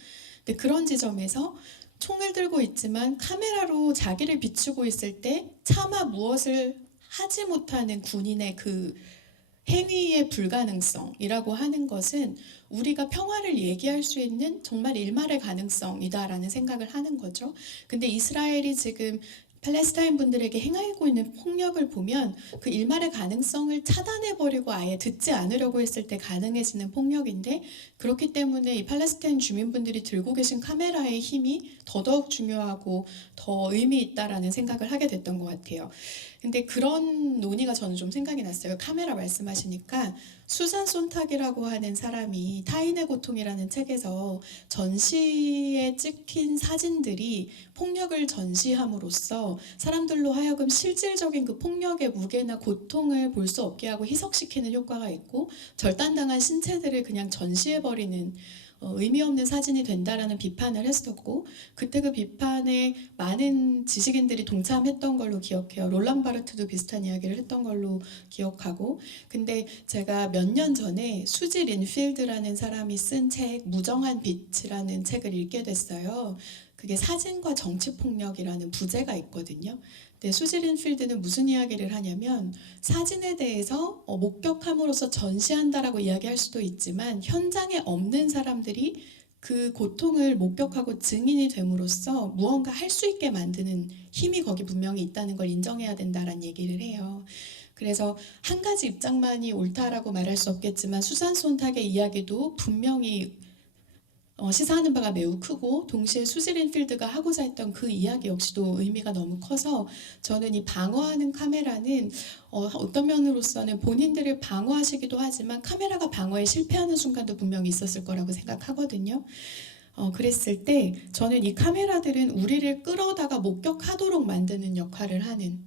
근데 그런 지점에서 총을 들고 있지만 카메라로 자기를 비추고 있을 때 차마 무엇을 하지 못하는 군인의 그 행위의 불가능성이라고 하는 것은 우리가 평화를 얘기할 수 있는 정말 일말의 가능성이다라는 생각을 하는 거죠. 근데 이스라엘이 지금 팔레스타인 분들에게 행하고 있는 폭력을 보면 그 일말의 가능성을 차단해버리고 아예 듣지 않으려고 했을 때 가능해지는 폭력인데, 그렇기 때문에 이 팔레스타인 주민분들이 들고 계신 카메라의 힘이 더더욱 중요하고 더 의미 있다라는 생각을 하게 됐던 것 같아요. 근데 그런 논의가 저는 좀 생각이 났어요. 카메라 말씀하시니까 수잔 손탁이라고 하는 사람이 타인의 고통이라는 책에서 전시에 찍힌 사진들이 폭력을 전시함으로써 사람들로 하여금 실질적인 그 폭력의 무게나 고통을 볼 수 없게 하고 희석시키는 효과가 있고 절단당한 신체들을 그냥 전시해버리는 의미 없는 사진이 된다라는 비판을 했었고, 그때 그 비판에 많은 지식인들이 동참했던 걸로 기억해요. 롤랑 바르트도 비슷한 이야기를 했던 걸로 기억하고, 근데 제가 몇 년 전에 수지 린필드라는 사람이 쓴 책 무정한 빛이라는 책을 읽게 됐어요. 그게 사진과 정치폭력이라는 부제가 있거든요. 근데 수지 린필드는 무슨 이야기를 하냐면 사진에 대해서 목격함으로써 전시한다라고 이야기할 수도 있지만 현장에 없는 사람들이 그 고통을 목격하고 증인이 됨으로써 무언가 할 수 있게 만드는 힘이 거기 분명히 있다는 걸 인정해야 된다라는 얘기를 해요. 그래서 한 가지 입장만이 옳다라고 말할 수 없겠지만 수잔 손탁의 이야기도 분명히 시사하는 바가 매우 크고, 동시에 수지 린필드가 하고자 했던 그 이야기 역시도 의미가 너무 커서 저는 이 방어하는 카메라는 어떤 면으로서는 본인들을 방어하시기도 하지만 카메라가 방어에 실패하는 순간도 분명히 있었을 거라고 생각하거든요. 그랬을 때 저는 이 카메라들은 우리를 끌어다가 목격하도록 만드는 역할을 하는,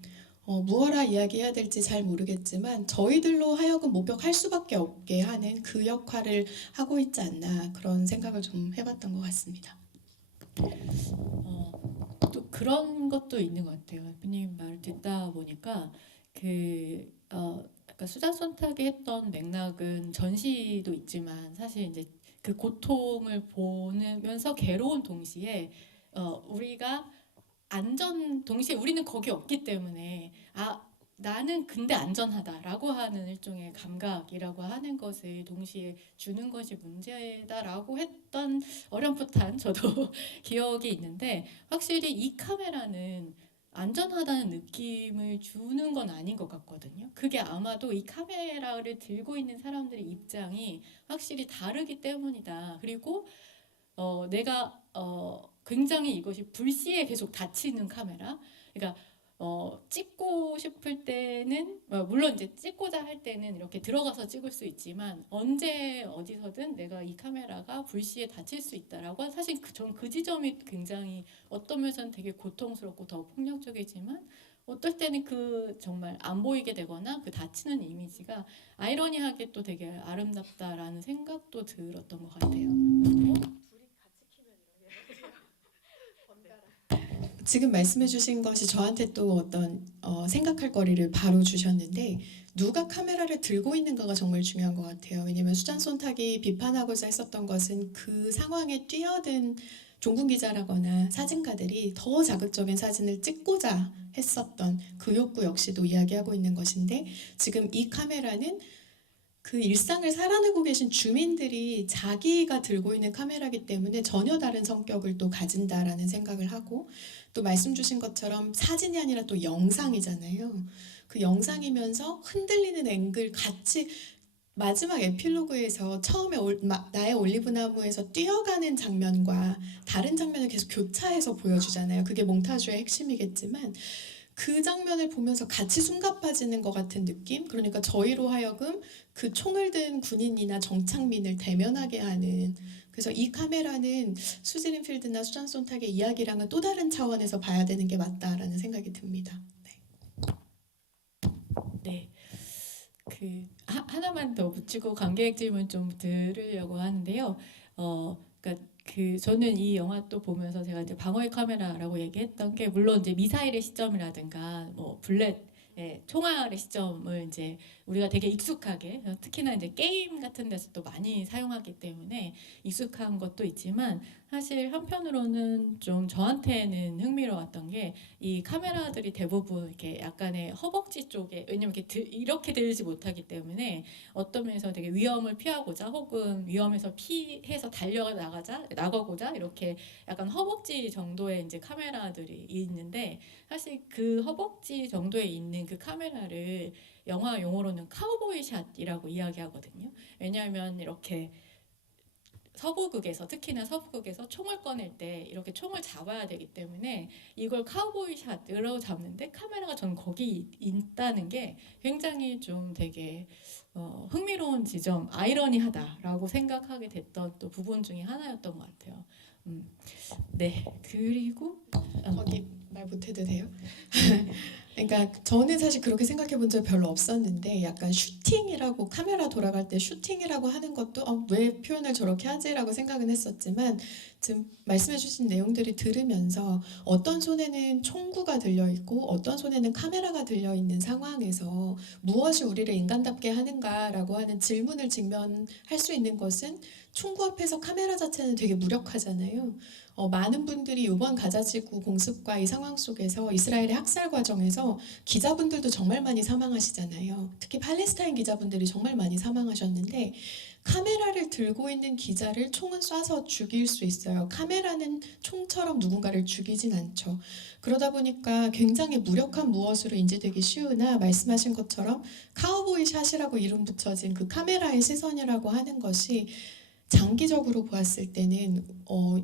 무엇라 이야기해야 될지 잘 모르겠지만 저희들로 하여금 목격할 수밖에 없게 하는 그 역할을 하고 있지 않나, 그런 생각을 좀 해봤던 것 같습니다. 또 그런 것도 있는 것 같아요. 대표님 말을 듣다 보니까 그러니까 수잔 손탁이 했던 맥락은 전시도 있지만 사실 이제 그 고통을 보면서 괴로운 동시에 우리가 동시에 우리는 거기 없기 때문에 나는 근데 안전하다라고 하는 일종의 감각이라고 하는 것을 동시에 주는 것이 문제다라고 했던 어렴풋한 저도 기억이 있는데, 확실히 이 카메라는 안전하다는 느낌을 주는 건 아닌 것 같거든요. 그게 아마도 이 카메라를 들고 있는 사람들의 입장이 확실히 다르기 때문이다. 그리고 내가 굉장히 이것이 불시에 계속 닫히는 카메라. 그러니까 찍고 싶을 때는 물론 이제 찍고자 할 때는 이렇게 들어가서 찍을 수 있지만 언제 어디서든 내가 이 카메라가 불시에 닫힐 수 있다라고 사실 전 그 지점이 굉장히 어떤 면에서는 되게 고통스럽고 더 폭력적이지만 어떨 때는 그 정말 안 보이게 되거나 그 닫히는 이미지가 아이러니하게 또 되게 아름답다라는 생각도 들었던 것 같아요. 지금 말씀해 주신 것이 저한테 또 어떤 생각할 거리를 바로 주셨는데, 누가 카메라를 들고 있는가가 정말 중요한 것 같아요. 왜냐하면 수잔 손탁이 비판하고자 했었던 것은 그 상황에 뛰어든 종군 기자라거나 사진가들이 더 자극적인 사진을 찍고자 했었던 그 욕구 역시도 이야기하고 있는 것인데, 지금 이 카메라는 그 일상을 살아내고 계신 주민들이 자기가 들고 있는 카메라이기 때문에 전혀 다른 성격을 또 가진다라는 생각을 하고, 또 말씀 주신 것처럼 사진이 아니라 또 영상이잖아요. 그 영상이면서 흔들리는 앵글 같이, 마지막 에필로그에서 처음에 나의 올리브나무에서 뛰어가는 장면과 다른 장면을 계속 교차해서 보여주잖아요. 그게 몽타주의 핵심이겠지만 그 장면을 보면서 같이 숨가 빠지는 것 같은 느낌? 그러니까 저희로 하여금 그 총을 든 군인이나 정착민을 대면하게 하는, 그래서 이 카메라는 수지린 필드나 수잔 손탁의 이야기랑은 또 다른 차원에서 봐야 되는 게 맞다라는 생각이 듭니다. 네. 하나만 더 붙이고 관객 질문 좀 들으려고 하는데요. 그러니까 저는 이 영화 또 보면서 제가 이제 방어의 카메라라고 얘기했던 게, 물론 이제 미사일의 시점이라든가 뭐 총알의 시점을 이제 우리가 되게 익숙하게, 특히나 이제 게임 같은 데서 또 많이 사용하기 때문에 익숙한 것도 있지만, 사실 한편으로는 좀 저한테는 흥미로웠던 게, 이 카메라들이 대부분 이렇게 약간의 허벅지 쪽에, 왜냐면 이렇게 들지 못하기 때문에 어떤 면에서 되게 위험을 피하고자, 혹은 위험에서 피해서 나가고자 이렇게 약간 허벅지 정도의 이제 카메라들이 있는데, 사실 그 허벅지 정도에 있는 그 카메라를 영화 용어로는 카우보이 샷이라고 이야기하거든요. 왜냐하면 이렇게 특히나 서부극에서 총을 꺼낼 때 이렇게 총을 잡아야 되기 때문에 이걸 카우보이 샷으로 잡는데 카메라가 전 거기 있다는 게 굉장히 좀 되게 흥미로운 지점, 아이러니하다라고 생각하게 됐던 또 부분 중에 하나였던 것 같아요. 네, 그리고 거기 말 못해도 돼요? 그러니까 저는 사실 그렇게 생각해 본 적 별로 없었는데, 약간 슈팅이라고, 카메라 돌아갈 때 슈팅이라고 하는 것도 왜 표현을 저렇게 하지라고 생각은 했었지만, 지금 말씀해 주신 내용들이 들으면서 어떤 손에는 총구가 들려있고 어떤 손에는 카메라가 들려있는 상황에서 무엇이 우리를 인간답게 하는가라고 하는 질문을 직면할 수 있는 것은, 총구 앞에서 카메라 자체는 되게 무력하잖아요. 많은 분들이 이번 가자지구 공습과 이 상황 속에서 이스라엘의 학살 과정에서 기자분들도 정말 많이 사망하시잖아요. 특히 팔레스타인 기자분들이 정말 많이 사망하셨는데, 카메라를 들고 있는 기자를 총은 쏴서 죽일 수 있어요. 카메라는 총처럼 누군가를 죽이진 않죠. 그러다 보니까 굉장히 무력한 무엇으로 인지되기 쉬우나, 말씀하신 것처럼 카우보이 샷이라고 이름 붙여진 그 카메라의 시선이라고 하는 것이 장기적으로 보았을 때는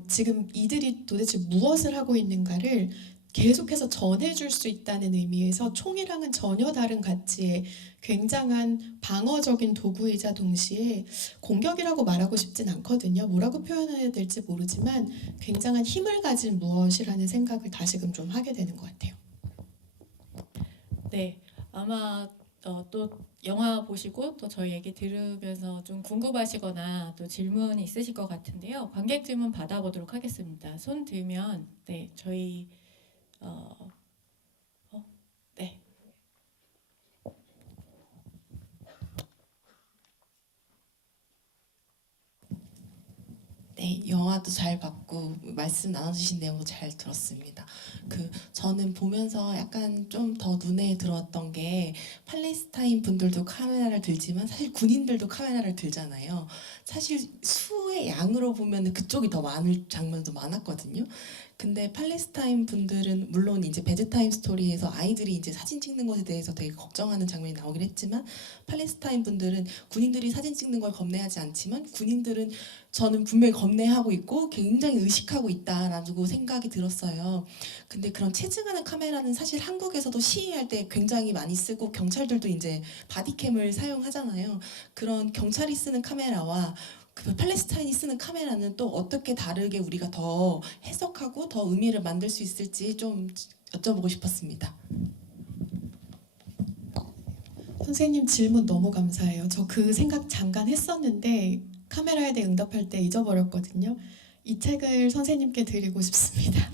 지금 이들이 도대체 무엇을 하고 있는가를 계속해서 전해줄 수 있다는 의미에서 총이랑은 전혀 다른 가치의 굉장한 방어적인 도구이자 동시에 공격이라고 말하고 싶진 않거든요. 뭐라고 표현해야 될지 모르지만 굉장한 힘을 가진 무엇이라는 생각을 다시금 좀 하게 되는 것 같아요. 네, 아마 또 영화 보시고 또 저희 얘기 들으면서 좀 궁금하시거나 또 질문이 있으실 것 같은데요. 관객 질문 받아보도록 하겠습니다. 손 들면 저희 네. 네, 영화도 잘 봤고 말씀 나눠주신 내용도 잘 들었습니다. 저는 보면서 약간 좀 더 눈에 들어왔던 게, 팔레스타인 분들도 카메라를 들지만 사실 군인들도 카메라를 들잖아요. 사실 수의 양으로 보면 그쪽이 더 많을 장면도 많았거든요. 근데 팔레스타인 분들은 물론 이제 배드타임 스토리에서 아이들이 이제 사진 찍는 것에 대해서 되게 걱정하는 장면이 나오긴 했지만, 팔레스타인 분들은 군인들이 사진 찍는 걸 겁내하지 않지만, 군인들은 저는 분명히 겁내하고 있고 굉장히 의식하고 있다라고 생각이 들었어요. 근데 그런 체증하는 카메라는 사실 한국에서도 시위할 때 굉장히 많이 쓰고, 경찰들도 이제 바디캠을 사용하잖아요. 그런 경찰이 쓰는 카메라와 그 팔레스타인이 쓰는 카메라는 또 어떻게 다르게 우리가 더 해석하고 더 의미를 만들 수 있을지 좀 여쭤보고 싶었습니다. 선생님 질문 너무 감사해요. 저 그 생각 잠깐 했었는데 카메라에 대해 응답할 때 잊어버렸거든요. 이 책을 선생님께 드리고 싶습니다.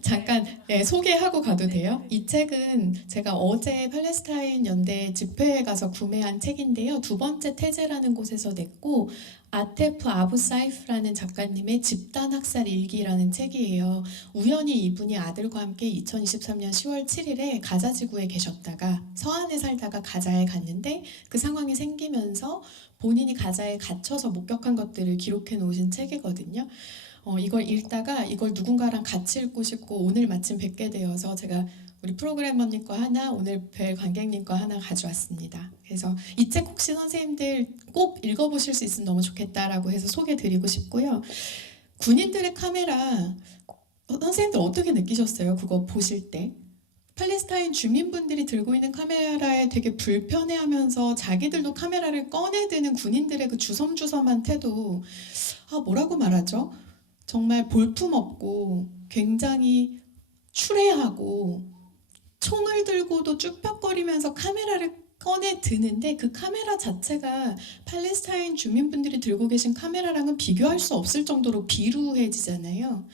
잠깐 소개하고 가도 돼요? 이 책은 제가 어제 팔레스타인 연대 집회에 가서 구매한 책인데요. 두 번째 태제라는 곳에서 냈고, 아테프 아부사이프라는 작가님의 집단 학살 일기라는 책이에요. 우연히 이분이 아들과 함께 2023년 10월 7일에 가자 지구에 계셨다가 서안에 살다가 가자에 갔는데 그 상황이 생기면서 본인이 가자에 갇혀서 목격한 것들을 기록해 놓으신 책이거든요. 이걸 읽다가 이걸 누군가랑 같이 읽고 싶고 오늘 마침 뵙게 되어서 제가 우리 프로그래머님 거 하나, 오늘 뵐 관객님 거 하나 가져왔습니다. 그래서 이 책 혹시 선생님들 꼭 읽어보실 수 있으면 너무 좋겠다라고 해서 소개드리고 싶고요. 군인들의 카메라, 선생님들 어떻게 느끼셨어요? 그거 보실 때? 팔레스타인 주민분들이 들고 있는 카메라에 되게 불편해하면서 자기들도 카메라를 꺼내드는 군인들의 그 주섬주섬한 태도, 뭐라고 말하죠? 정말 볼품없고 굉장히 추레하고 총을 들고도 쭈뼛거리면서 카메라를 꺼내 드는데 그 카메라 자체가 팔레스타인 주민분들이 들고 계신 카메라랑은 비교할 수 없을 정도로 비루해지잖아요.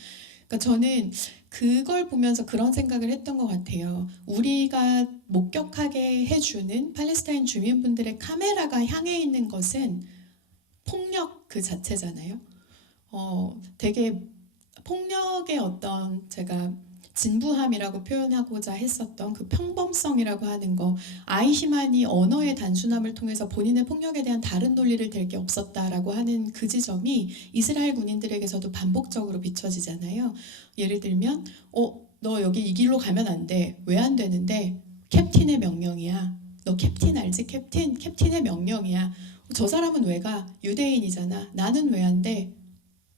그러니까 저는 그걸 보면서 그런 생각을 했던 것 같아요. 우리가 목격하게 해주는 팔레스타인 주민분들의 카메라가 향해 있는 것은 폭력 그 자체잖아요. 되게 폭력의 어떤 제가 진부함이라고 표현하고자 했었던 그 평범성이라고 하는 거, 아이히만이 언어의 단순함을 통해서 본인의 폭력에 대한 다른 논리를 댈 게 없었다라고 하는 그 지점이 이스라엘 군인들에게서도 반복적으로 비춰지잖아요. 예를 들면 너 여기 이 길로 가면 안 돼. 왜 안 되는데? 캡틴의 명령이야. 너 캡틴 알지? 캡틴의 명령이야. 저 사람은 왜 가? 유대인이잖아. 나는 왜 안 돼?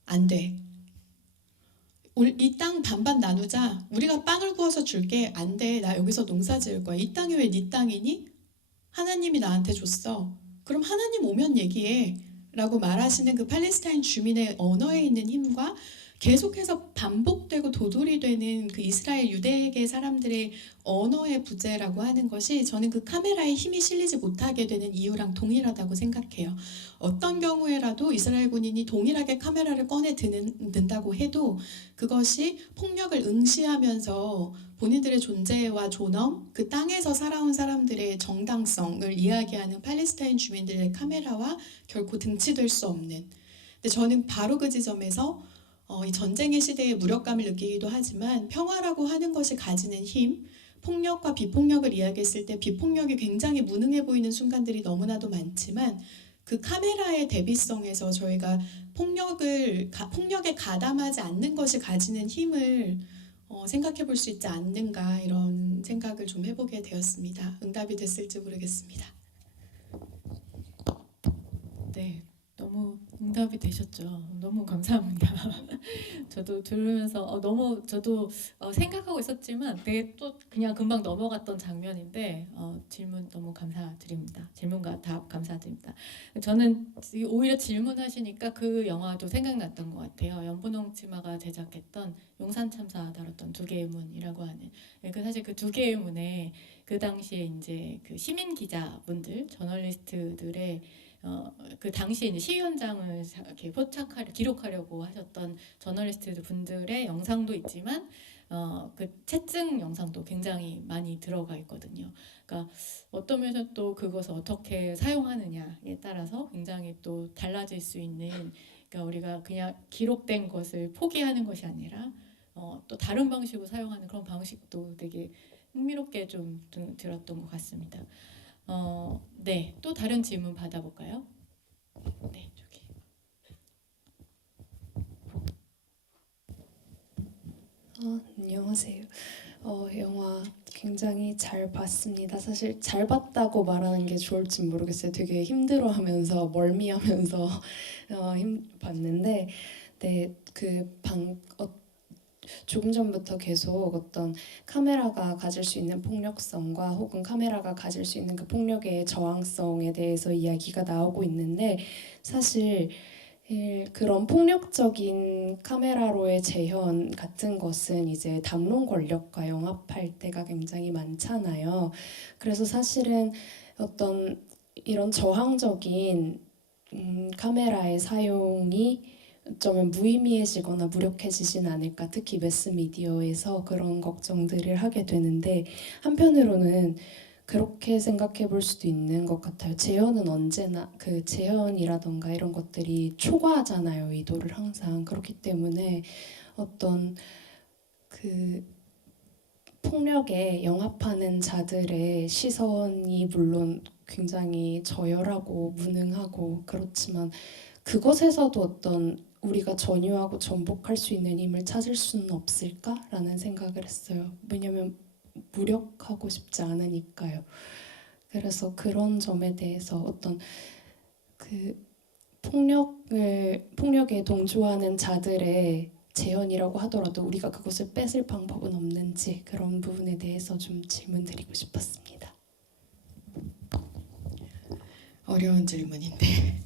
안 돼. 이 땅 반반 나누자. 우리가 빵을 구워서 줄게. 안 돼. 나 여기서 농사 지을 거야. 이 땅이 왜 네 땅이니? 하나님이 나한테 줬어. 그럼 하나님 오면 얘기해. 라고 말하시는 그 팔레스타인 주민의 언어에 있는 힘과 계속해서 반복되고 도돌이 되는 그 이스라엘 유대계 사람들의 언어의 부재라고 하는 것이 저는 그 카메라에 힘이 실리지 못하게 되는 이유랑 동일하다고 생각해요. 어떤 경우에라도 이스라엘 군인이 동일하게 카메라를 꺼내 든다고 해도 그것이 폭력을 응시하면서 본인들의 존재와 존엄, 그 땅에서 살아온 사람들의 정당성을 이야기하는 팔레스타인 주민들의 카메라와 결코 등치될 수 없는. 근데 저는 바로 그 지점에서 이 전쟁의 시대에 무력감을 느끼기도 하지만 평화라고 하는 것이 가지는 힘, 폭력과 비폭력을 이야기했을 때 비폭력이 굉장히 무능해 보이는 순간들이 너무나도 많지만 그 카메라의 대비성에서 저희가 폭력에 가담하지 않는 것이 가지는 힘을 생각해 볼 수 있지 않는가, 이런 생각을 좀 해보게 되었습니다. 응답이 됐을지 모르겠습니다. 네, 너무 응답이 되셨죠. 너무 감사합니다. 저도 들으면서 너무 저도 생각하고 있었지만 되게 또 그냥 금방 넘어갔던 장면인데 질문 너무 감사드립니다. 질문과 답 감사드립니다. 저는 오히려 질문하시니까 그 영화도 생각났던 것 같아요. 연분홍 치마가 제작했던 용산 참사 다뤘던 두 개의 문이라고 하는, 그 사실 그 두 개의 문에 그 당시에 이제 그 시민 기자분들, 저널리스트들의 그 당시에 이제 시위 현장을 이렇게 기록하려고 하셨던 저널리스트 분들의 영상도 있지만 그 채증 영상도 굉장히 많이 들어가 있거든요. 그러니까 어떤 면에서 또 그것을 어떻게 사용하느냐에 따라서 굉장히 또 달라질 수 있는, 그러니까 우리가 그냥 기록된 것을 포기하는 것이 아니라 또 다른 방식으로 사용하는 그런 방식도 되게 흥미롭게 좀 들었던 것 같습니다. 네, 또 다른 질문 받아볼까요? 네, 저기. 안녕하세요. 영화 굉장히 잘 봤습니다. 사실 잘 봤다고 말하는 게 좋을지 모르겠어요. 되게 힘들어하면서 멀미하면서 봤는데, 네, 조금 전부터 계속 어떤 카메라가 가질 수 있는 폭력성과 혹은 카메라가 가질 수 있는 그 폭력의 저항성에 대해서 이야기가 나오고 있는데, 사실 그런 폭력적인 카메라로의 재현 같은 것은 이제 담론 권력과 영합할 때가 굉장히 많잖아요. 그래서 사실은 어떤 이런 저항적인 카메라의 사용이 어쩌면 무의미해지거나 무력해지진 않을까, 특히 매스미디어에서 그런 걱정들을 하게 되는데, 한편으로는 그렇게 생각해 볼 수도 있는 것 같아요. 재현은 언제나 그 재현이라던가 이런 것들이 초과하잖아요. 의도를 항상. 그렇기 때문에 어떤 그 폭력에 영합하는 자들의 시선이 물론 굉장히 저열하고 무능하고 그렇지만 그것에서도 어떤 우리가 전유하고 전복할 수 있는 힘을 찾을 수는 없을까라는 생각을 했어요. 왜냐면 무력하고 싶지 않으니까요. 그래서 그런 점에 대해서 어떤 그 폭력에 동조하는 자들의 재현이라고 하더라도 우리가 그것을 뺏을 방법은 없는지 그런 부분에 대해서 좀 질문드리고 싶었습니다. 어려운 질문인데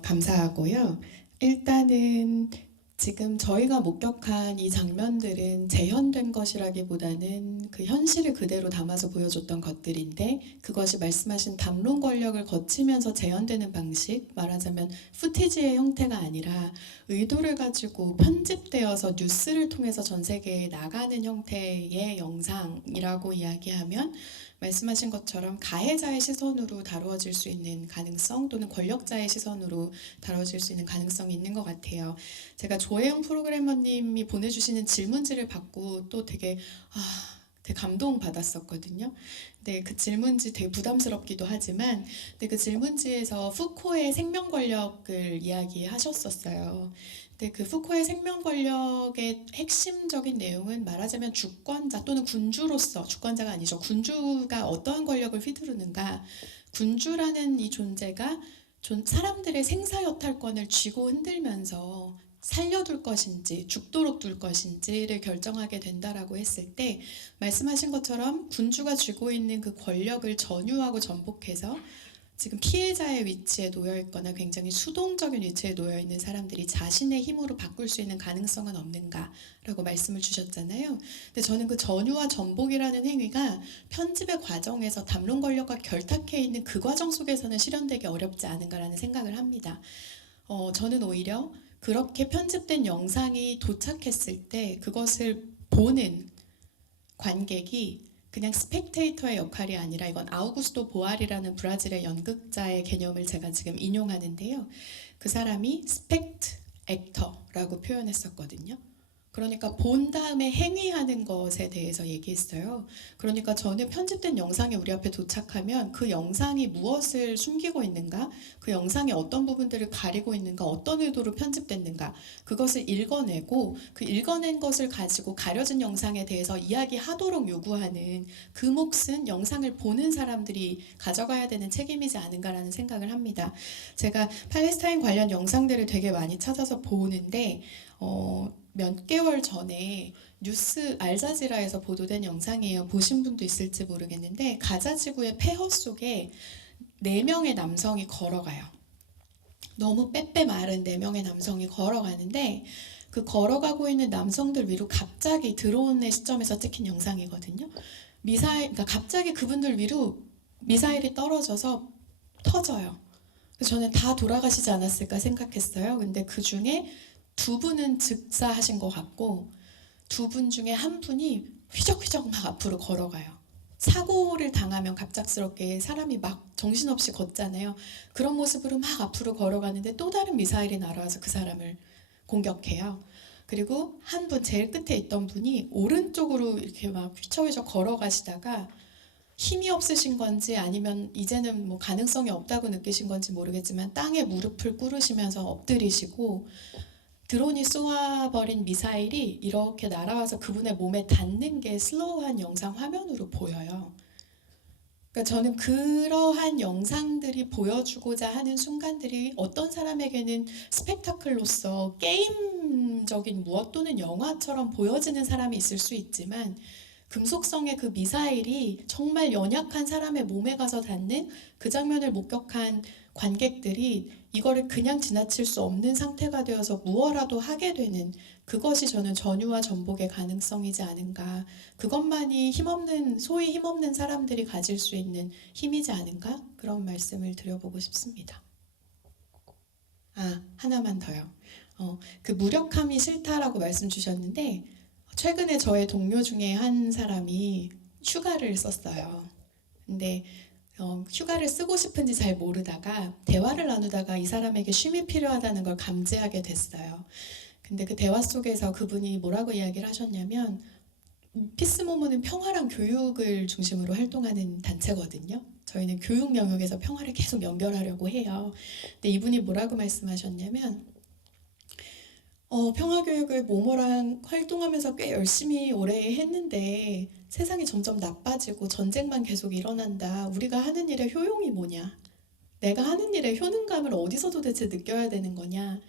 감사하고요. 일단은 지금 저희가 목격한 이 장면들은 재현된 것이라기보다는 그 현실을 그대로 담아서 보여줬던 것들인데 그것이 말씀하신 담론 권력을 거치면서 재현되는 방식, 말하자면 후티지의 형태가 아니라 의도를 가지고 편집되어서 뉴스를 통해서 전 세계에 나가는 형태의 영상이라고 이야기하면 말씀하신 것처럼 가해자의 시선으로 다루어질 수 있는 가능성 또는 권력자의 시선으로 다뤄질 수 있는 가능성이 있는 것 같아요. 제가 조혜영 프로그래머님이 보내주시는 질문지를 받고 또 되게 감동받았었거든요. 근데 그 질문지 되게 부담스럽기도 하지만 근데 그 질문지에서 푸코의 생명 권력을 이야기하셨었어요. 근데 그 푸코의 생명 권력의 핵심적인 내용은 말하자면 주권자 또는 군주로서 주권자가 아니죠. 군주가 어떠한 권력을 휘두르는가. 군주라는 이 존재가 사람들의 생사여탈권을 쥐고 흔들면서 살려둘 것인지 죽도록 둘 것인지를 결정하게 된다라고 했을 때 말씀하신 것처럼 군주가 쥐고 있는 그 권력을 전유하고 전복해서 지금 피해자의 위치에 놓여 있거나 굉장히 수동적인 위치에 놓여 있는 사람들이 자신의 힘으로 바꿀 수 있는 가능성은 없는가라고 말씀을 주셨잖아요. 근데 저는 그 전유와 전복이라는 행위가 편집의 과정에서 담론 권력과 결탁해 있는 그 과정 속에서는 실현되기 어렵지 않은가라는 생각을 합니다. 저는 오히려 그렇게 편집된 영상이 도착했을 때 그것을 보는 관객이 그냥 스펙테이터의 역할이 아니라 이건 아우구스토 보알이라는 브라질의 연극자의 개념을 제가 지금 인용하는데요. 그 사람이 스펙트 액터라고 표현했었거든요. 그러니까 본 다음에 행위하는 것에 대해서 얘기했어요. 그러니까 저는 편집된 영상이 우리 앞에 도착하면 그 영상이 무엇을 숨기고 있는가, 그 영상의 어떤 부분들을 가리고 있는가, 어떤 의도로 편집됐는가 그것을 읽어내고 그 읽어낸 것을 가지고 가려진 영상에 대해서 이야기하도록 요구하는 그 몫은 영상을 보는 사람들이 가져가야 되는 책임이지 않은가라는 생각을 합니다. 제가 팔레스타인 관련 영상들을 되게 많이 찾아서 보는데 몇 개월 전에 뉴스 알자지라에서 보도된 영상이에요. 보신 분도 있을지 모르겠는데 가자 지구의 폐허 속에 4명의 남성이 걸어가요. 너무 빼빼 마른 4명의 남성이 걸어가는데 그 걸어가고 있는 남성들 위로 갑자기 드론의 시점에서 찍힌 영상이거든요. 그러니까 갑자기 그분들 위로 미사일이 떨어져서 터져요. 그래서 저는 다 돌아가시지 않았을까 생각했어요. 근데 그 중에 2분은 즉사하신 것 같고 2분 중에 1분이 휘적휘적 막 앞으로 걸어가요. 사고를 당하면 갑작스럽게 사람이 막 정신없이 걷잖아요. 그런 모습으로 막 앞으로 걸어가는데 또 다른 미사일이 날아와서 그 사람을 공격해요. 그리고 1분 제일 끝에 있던 분이 오른쪽으로 이렇게 막 휘적휘적 걸어가시다가 힘이 없으신 건지 아니면 이제는 뭐 가능성이 없다고 느끼신 건지 모르겠지만 땅에 무릎을 꿇으시면서 엎드리시고 드론이 쏘아버린 미사일이 이렇게 날아와서 그분의 몸에 닿는 게 슬로우한 영상 화면으로 보여요. 그러니까 저는 그러한 영상들이 보여주고자 하는 순간들이 어떤 사람에게는 스펙타클로서 게임적인 무엇 또는 영화처럼 보여지는 사람이 있을 수 있지만 금속성의 그 미사일이 정말 연약한 사람의 몸에 가서 닿는 그 장면을 목격한 관객들이 이거를 그냥 지나칠 수 없는 상태가 되어서 무엇라도 하게 되는 그것이 저는 전유와 전복의 가능성이지 않은가. 그것만이 소위 힘없는 사람들이 가질 수 있는 힘이지 않은가? 그런 말씀을 드려보고 싶습니다. 하나만 더요. 그 무력함이 싫다라고 말씀 주셨는데 최근에 저의 동료 중에 한 사람이 휴가를 썼어요. 근데 휴가를 쓰고 싶은지 잘 모르다가 대화를 나누다가 이 사람에게 쉼이 필요하다는 걸 감지하게 됐어요. 근데 그 대화 속에서 그분이 뭐라고 이야기를 하셨냐면 피스모모는 평화랑 교육을 중심으로 활동하는 단체거든요. 저희는 교육 영역에서 평화를 계속 연결하려고 해요. 근데 이분이 뭐라고 말씀하셨냐면 평화교육을 모모랑 활동하면서 꽤 열심히 오래 했는데 세상이 점점 나빠지고 전쟁만 계속 일어난다. 우리가 하는 일의 효용이 뭐냐? 내가 하는 일의 효능감을 어디서 도대체 느껴야 되는 거냐?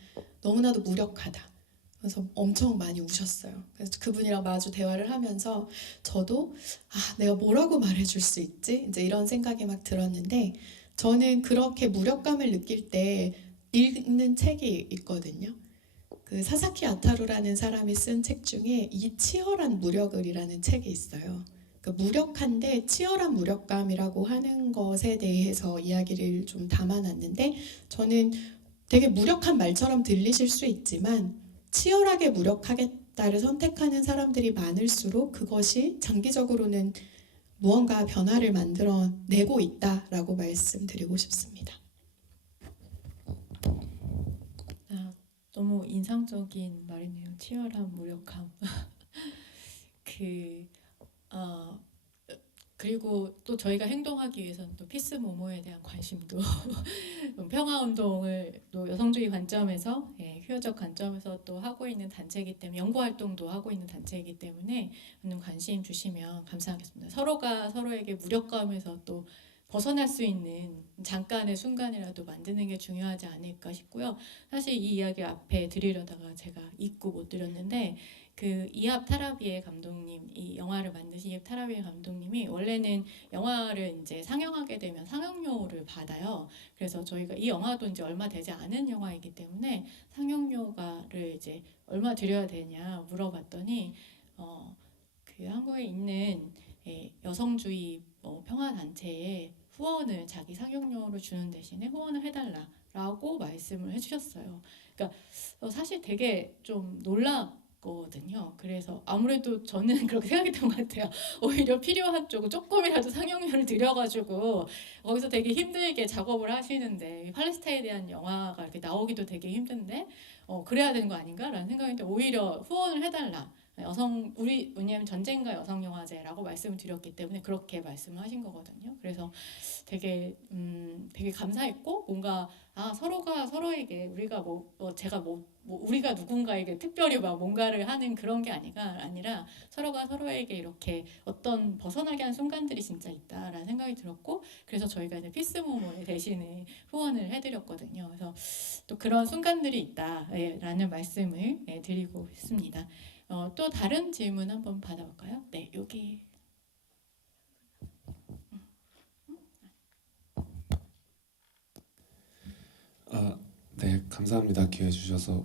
너무나도 무력하다. 그래서 엄청 많이 우셨어요. 그래서 그분이랑 마주 대화를 하면서 저도 내가 뭐라고 말해줄 수 있지? 이제 이런 생각이 막 들었는데 저는 그렇게 무력감을 느낄 때 읽는 책이 있거든요. 그 사사키 아타루라는 사람이 쓴 책 중에 이 치열한 무력을이라는 책이 있어요. 그 무력한데 치열한 무력감이라고 하는 것에 대해서 이야기를 좀 담아놨는데 저는 되게 무력한 말처럼 들리실 수 있지만 치열하게 무력하겠다를 선택하는 사람들이 많을수록 그것이 장기적으로는 무언가 변화를 만들어내고 있다라고 말씀드리고 싶습니다. 너무 인상적인 말이네요. 치열한 무력함. 그리고 또 저희가 행동하기 위해서는 또 피스 모모에 대한 관심도 평화 운동을 또 여성주의 관점에서 휴어적 관점에서 또 하고 있는 단체이기 때문에 연구 활동도 하고 있는 단체이기 때문에 많은 관심 주시면 감사하겠습니다. 서로가 서로에게 무력감에서 또 벗어날 수 있는 잠깐의 순간이라도 만드는 게 중요하지 않을까 싶고요. 사실 이 이야기 앞에 드리려다가 제가 잊고 못 드렸는데 그 이합 타라비에 감독님, 이 영화를 만드신 이합 타라비에 감독님이 원래는 영화를 이제 상영하게 되면 상영료를 받아요. 그래서 저희가 이 영화도 이제 얼마 되지 않은 영화이기 때문에 상영료가를 이제 얼마 드려야 되냐 물어봤더니 그 한국에 있는 여성주의 평화단체에 후원을 자기 상영료를 주는 대신에 후원을 해달라라고 말씀을 해주셨어요. 그러니까 사실 되게 좀 놀랐거든요. 그래서 아무래도 저는 그렇게 생각했던 것 같아요. 오히려 필요한 쪽은 조금이라도 상영료를 들여가지고 거기서 되게 힘들게 작업을 하시는데 팔레스타인에 대한 영화가 이렇게 나오기도 되게 힘든데 그래야 되는 거 아닌가라는 생각인데 오히려 후원을 해달라. 왜냐하면 전쟁과 여성 영화제라고 말씀을 드렸기 때문에 그렇게 말씀하신 거거든요. 그래서 되게 감사했고 뭔가 서로가 서로에게 우리가 제가 우리가 누군가에게 특별히 막 뭔가를 하는 그런 게 아니라 서로가 서로에게 이렇게 어떤 벗어나게 하는 순간들이 진짜 있다라는 생각이 들었고 그래서 저희가 이제 피스 모모에 대신에 후원을 해드렸거든요. 그래서 또 그런 순간들이 있다라는 말씀을 드리고 있습니다. 또 다른 질문 한번 받아볼까요? 네, 여기. 네, 감사합니다. 기회 주셔서.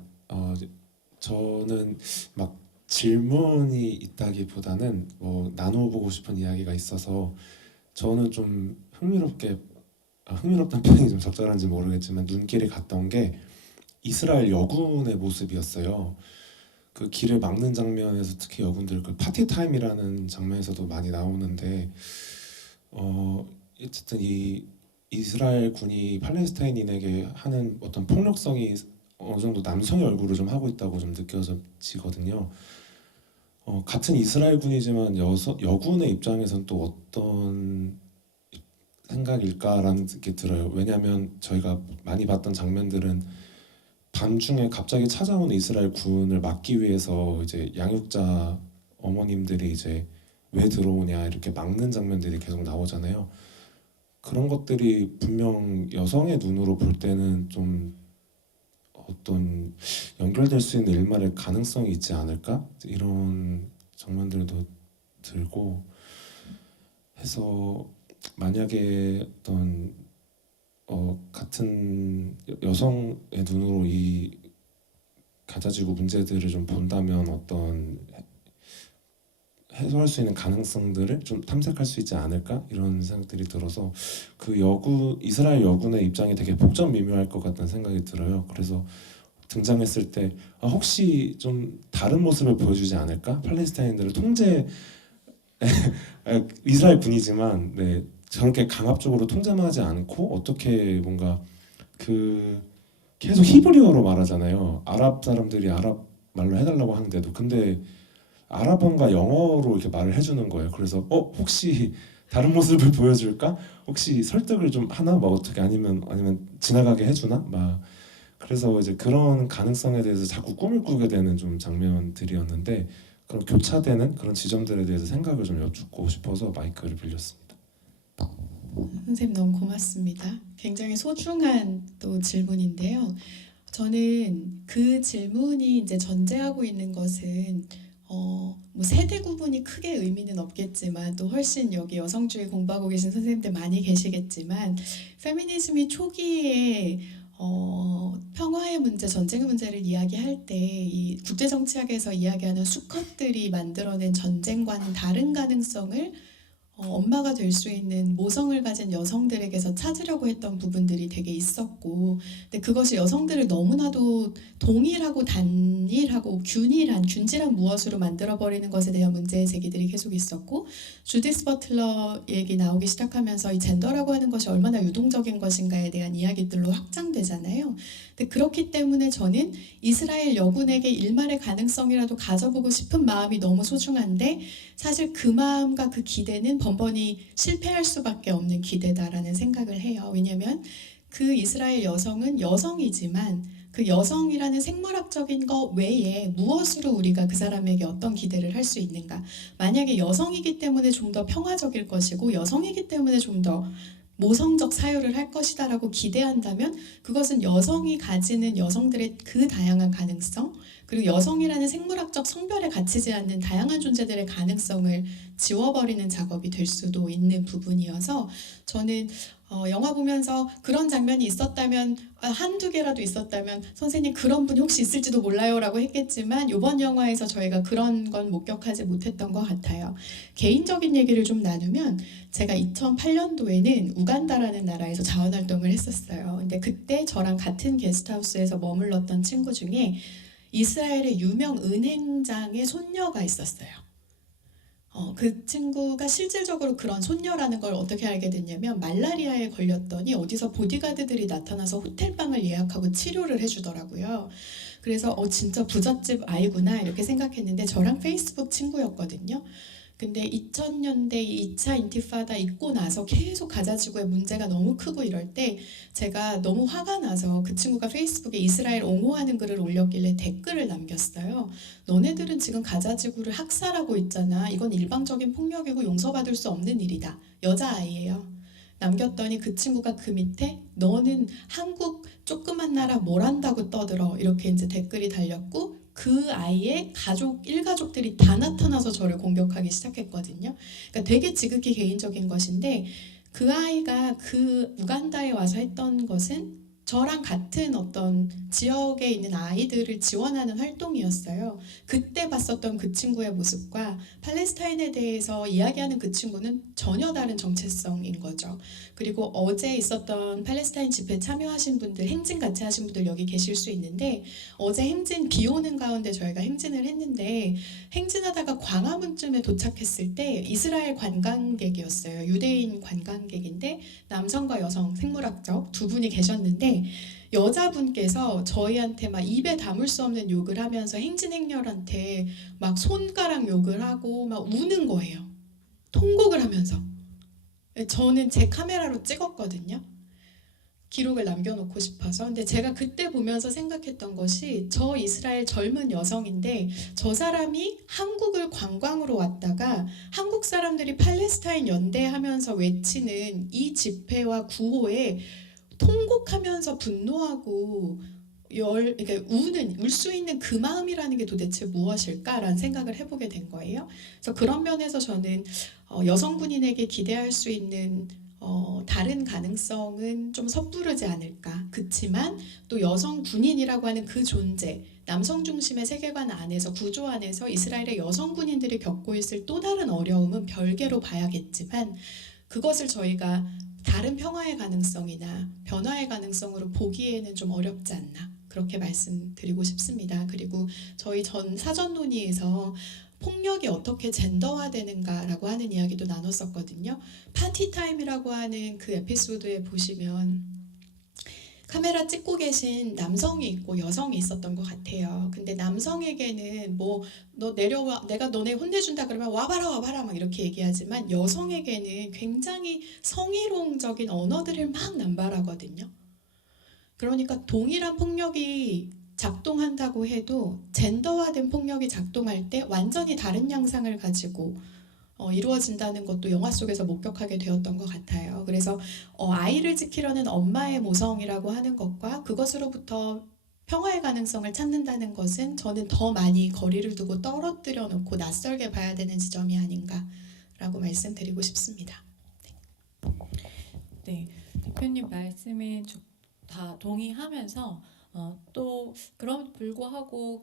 저는 막 질문이 있다기보다는 나눠보고 싶은 이야기가 있어서 저는 좀 흥미롭다는 표현이 좀 적절한지 모르겠지만 눈길이 갔던 게 이스라엘 여군의 모습이었어요. 그 길을 막는 장면에서 특히 여군들 그 파티 타임이라는 장면에서도 많이 나오는데 어쨌든 이 이스라엘 군이 팔레스타인인에게 하는 어떤 폭력성이 어느 정도 남성의 얼굴을 좀 하고 있다고 좀 느껴지거든요. 같은 이스라엘 군이지만 여군의 입장에서는 또 어떤 생각일까라는 게 들어요. 왜냐하면 저희가 많이 봤던 장면들은 밤중에 갑자기 찾아오는 이스라엘 군을 막기 위해서 이제 양육자 어머님들이 이제 왜 들어오냐 이렇게 막는 장면들이 계속 나오잖아요. 그런 것들이 분명 여성의 눈으로 볼 때는 좀 어떤 연결될 수 있는 일말의 가능성이 있지 않을까? 이런 장면들도 들고 해서 만약에 어떤 같은 여성의 눈으로 이 가자지구 문제들을 좀 본다면 어떤 해소할 수 있는 가능성들을 좀 탐색할 수 있지 않을까 이런 생각들이 들어서 그 이스라엘 여군의 입장이 되게 복잡미묘할 것 같다는 생각이 들어요. 그래서 등장했을 때 혹시 좀 다른 모습을 보여주지 않을까? 팔레스타인들을 통제 이스라엘 군이지만 저렇게 강압적으로 통제만 하지 않고 어떻게 뭔가 그 계속 히브리어로 말하잖아요. 아랍 사람들이 아랍 말로 해달라고 하는데도 근데 아랍어가 영어로 이렇게 말을 해주는 거예요. 그래서 혹시 다른 모습을 보여줄까? 혹시 설득을 좀 하나? 막 어떻게 아니면 지나가게 해주나? 막 그래서 이제 그런 가능성에 대해서 자꾸 꿈을 꾸게 되는 좀 장면들이었는데 그런 교차되는 그런 지점들에 대해서 생각을 좀 여쭙고 싶어서 마이크를 빌렸습니다. 선생님 너무 고맙습니다. 굉장히 소중한 또 질문인데요. 저는 그 질문이 이제 전제하고 있는 것은 뭐 세대 구분이 크게 의미는 없겠지만 또 훨씬 여기 여성주의 공부하고 계신 선생님들 많이 계시겠지만 페미니즘이 초기에 평화의 문제, 전쟁의 문제를 이야기할 때 이 국제정치학에서 이야기하는 수컷들이 만들어낸 전쟁과는 다른 가능성을 엄마가 될 수 있는 모성을 가진 여성들에게서 찾으려고 했던 부분들이 되게 있었고 근데 그것이 여성들을 너무나도 동일하고 단일하고 균질한 무엇으로 만들어버리는 것에 대한 문제 제기들이 계속 있었고 주디스 버틀러 얘기 나오기 시작하면서 이 젠더라고 하는 것이 얼마나 유동적인 것인가에 대한 이야기들로 확장되잖아요. 근데 그렇기 때문에 저는 이스라엘 여군에게 일말의 가능성이라도 가져보고 싶은 마음이 너무 소중한데 사실 그 마음과 그 기대는 번번이 실패할 수밖에 없는 기대다라는 생각을 해요. 왜냐하면 그 이스라엘 여성은 여성이지만 그 여성이라는 생물학적인 것 외에 무엇으로 우리가 그 사람에게 어떤 기대를 할 수 있는가. 만약에 여성이기 때문에 좀 더 평화적일 것이고 여성이기 때문에 좀 더 모성적 사유를 할 것이다라고 기대한다면 그것은 여성이 가지는 여성들의 그 다양한 가능성 그리고 여성이라는 생물학적 성별에 갇히지 않는 다양한 존재들의 가능성을 지워버리는 작업이 될 수도 있는 부분이어서 저는 영화 보면서 그런 장면이 있었다면 한두 개라도 있었다면 선생님 그런 분이 혹시 있을지도 몰라요 라고 했겠지만 이번 영화에서 저희가 그런 건 목격하지 못했던 것 같아요. 개인적인 얘기를 좀 나누면 제가 2008년도에는 우간다라는 나라에서 자원활동을 했었어요. 근데 그때 저랑 같은 게스트하우스에서 머물렀던 친구 중에 이스라엘의 유명 은행장의 손녀가 있었어요. 그 친구가 실질적으로 그런 손녀라는 걸 어떻게 알게 됐냐면 말라리아에 걸렸더니 어디서 보디가드들이 나타나서 호텔방을 예약하고 치료를 해주더라고요. 그래서 진짜 부잣집 아이구나 이렇게 생각했는데 저랑 페이스북 친구였거든요. 근데 2000년대 2차 인티파다 있고 나서 계속 가자지구의 문제가 너무 크고 이럴 때 제가 너무 화가 나서 그 친구가 페이스북에 이스라엘 옹호하는 글을 올렸길래 댓글을 남겼어요. 너네들은 지금 가자지구를 학살하고 있잖아. 이건 일방적인 폭력이고 용서받을 수 없는 일이다. 여자아이예요. 남겼더니 그 친구가 그 밑에 너는 한국 조그만 나라 뭘 한다고 떠들어 이렇게 이제 댓글이 달렸고 그 아이의 일가족들이 다 나타나서 저를 공격하기 시작했거든요. 그러니까 되게 지극히 개인적인 것인데 그 아이가 그 우간다에 와서 했던 것은 저랑 같은 어떤 지역에 있는 아이들을 지원하는 활동이었어요. 그때 봤었던 그 친구의 모습과 팔레스타인에 대해서 이야기하는 그 친구는 전혀 다른 정체성인 거죠. 그리고 어제 있었던 팔레스타인 집회에 참여하신 분들, 행진 같이 하신 분들 여기 계실 수 있는데 어제 행진 비 오는 가운데 저희가 행진을 했는데 행진하다가 광화문쯤에 도착했을 때 이스라엘 관광객이었어요. 유대인 관광객인데 남성과 여성 생물학적 두 분이 계셨는데 여자분께서 저희한테 막 입에 담을 수 없는 욕을 하면서 행진 행렬한테 막 손가락 욕을 하고 막 우는 거예요. 통곡을 하면서. 저는 제 카메라로 찍었거든요. 기록을 남겨놓고 싶어서. 근데 제가 그때 보면서 생각했던 것이 저 이스라엘 젊은 여성인데 저 사람이 한국을 관광으로 왔다가 한국 사람들이 팔레스타인 연대하면서 외치는 이 집회와 구호에 통곡하면서 분노하고 그러니까 울 수 있는 그 마음이라는 게 도대체 무엇일까라는 생각을 해보게 된 거예요. 그래서 그런 면에서 저는 여성 군인에게 기대할 수 있는 다른 가능성은 좀 섣부르지 않을까. 그치만 또 여성 군인이라고 하는 그 존재, 남성 중심의 세계관 안에서 구조 안에서 이스라엘의 여성 군인들이 겪고 있을 또 다른 어려움은 별개로 봐야겠지만 그것을 저희가 다른 평화의 가능성이나 변화의 가능성으로 보기에는 좀 어렵지 않나 그렇게 말씀드리고 싶습니다. 그리고 저희 전 사전 논의에서 폭력이 어떻게 젠더화되는가라고 하는 이야기도 나눴었거든요. 파티타임이라고 하는 그 에피소드에 보시면 카메라 찍고 계신 남성이 있고 여성이 있었던 것 같아요. 근데 남성에게는 뭐 너 내려와, 내가 너네 혼내준다 그러면 와봐라 막 이렇게 얘기하지만 여성에게는 굉장히 성희롱적인 언어들을 막 남발하거든요. 그러니까 동일한 폭력이 작동한다고 해도 젠더화된 폭력이 작동할 때 완전히 다른 양상을 가지고 이루어진다는 것도 영화 속에서 목격하게 되었던 것 같아요. 그래서 아이를 지키려는 엄마의 모성이라고 하는 것과 그것으로부터 평화의 가능성을 찾는다는 것은 저는 더 많이 거리를 두고 떨어뜨려 놓고 낯설게 봐야 되는 지점이 아닌가라고 말씀드리고 싶습니다. 네, 대표님 말씀에 다 동의하면서 또 그럼에도 불구하고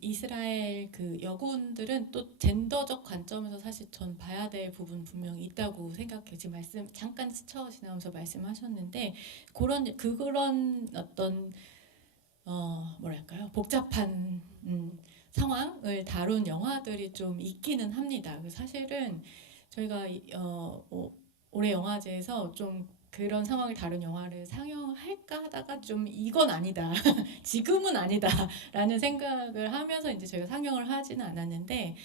이스라엘 여군들은 또 젠더적 관점에서 사실 전 봐야 될 부분 분명히 있다고 생각해요. 지금 잠깐 스쳐 지나면서 말씀하셨는데 그런 어떤 뭐랄까요, 복잡한 상황을 다룬 영화들이 좀 있기는 합니다. 사실은 저희가 올해 영화제에서 좀 그런 상황을 다룬 영화를 상영할까 하다가 좀 이건 아니다, 지금은 아니다라는 생각을 하면서 이제 저희가 상영을 하지는 않았는데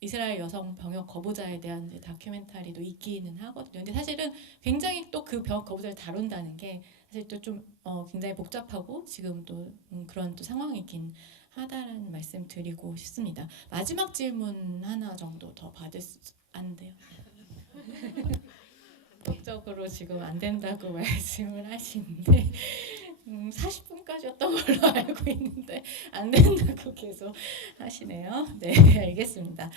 이스라엘 여성 병역 거부자에 대한 이제 다큐멘터리도 있기는 하거든요. 근데 사실은 굉장히 또 그 병역 거부자를 다룬다는 게 사실 또 좀 굉장히 복잡하고 지금 또 그런 또 상황이긴 하다라는 말씀 드리고 싶습니다. 마지막 질문 하나 정도 더 안 돼요? 법적으로 지금 안 된다고 말씀을 하시는데 40분까지였던 걸로 알고 있는데 안 된다고 계속 하시네요. 네, 알겠습니다.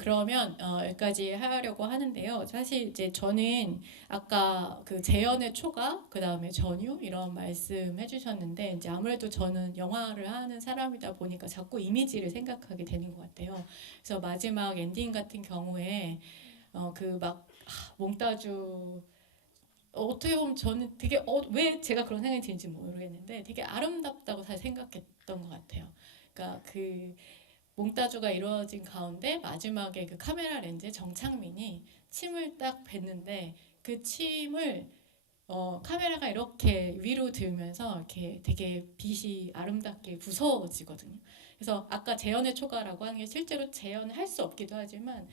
그러면 여기까지 하려고 하는데요. 사실 이제 저는 아까 재현의 초가, 그 다음에 전유 이런 말씀해 주셨는데 이제 아무래도 저는 영화를 하는 사람이다 보니까 자꾸 이미지를 생각하게 되는 것 같아요. 그래서 마지막 엔딩 같은 경우에 몽따주 어떻게 보면 저는 되게 왜 제가 그런 생각이 드는지 모르겠는데 되게 아름답다고 사실 생각했던 것 같아요. 그러니까 몽따주가 이루어진 가운데 마지막에 카메라 렌즈에 정창민이 침을 딱 뱉는데 그 침을 카메라가 이렇게 위로 들면서 이렇게 되게 빛이 아름답게 부서지거든요. 그래서 아까 재현의 초과라고 하는 게 실제로 재현할 수 없기도 하지만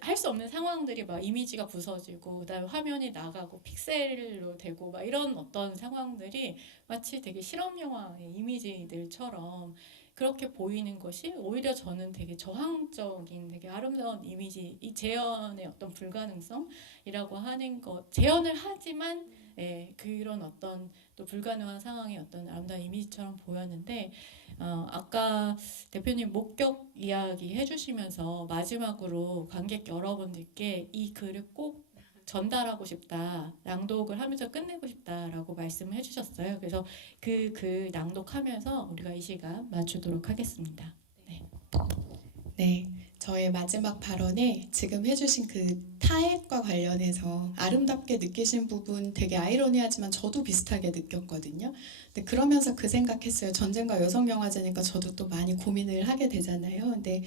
할 수 없는 상황들이 막 이미지가 부서지고 그다음에 화면이 나가고 픽셀로 되고 막 이런 어떤 상황들이 마치 되게 실험 영화의 이미지들처럼 그렇게 보이는 것이 오히려 저는 되게 저항적인 되게 아름다운 이미지, 이 재현의 어떤 불가능성이라고 하는 것, 재현을 하지만 그런 어떤 또 불가능한 상황의 어떤 아름다운 이미지처럼 보였는데 아까 대표님 목격 이야기 해주시면서 마지막으로 관객 여러분들께 이 글을 꼭 전달하고 싶다, 낭독을 하면서 끝내고 싶다라고 말씀을 해주셨어요. 그래서 그 글 낭독하면서 우리가 이 시간 마치도록 하겠습니다. 네, 저의 마지막 발언에 지금 해주신 타액과 관련해서 아름답게 느끼신 부분 되게 아이러니하지만 저도 비슷하게 느꼈거든요. 근데 그러면서 생각했어요. 전쟁과 여성영화제니까 저도 또 많이 고민을 하게 되잖아요. 근데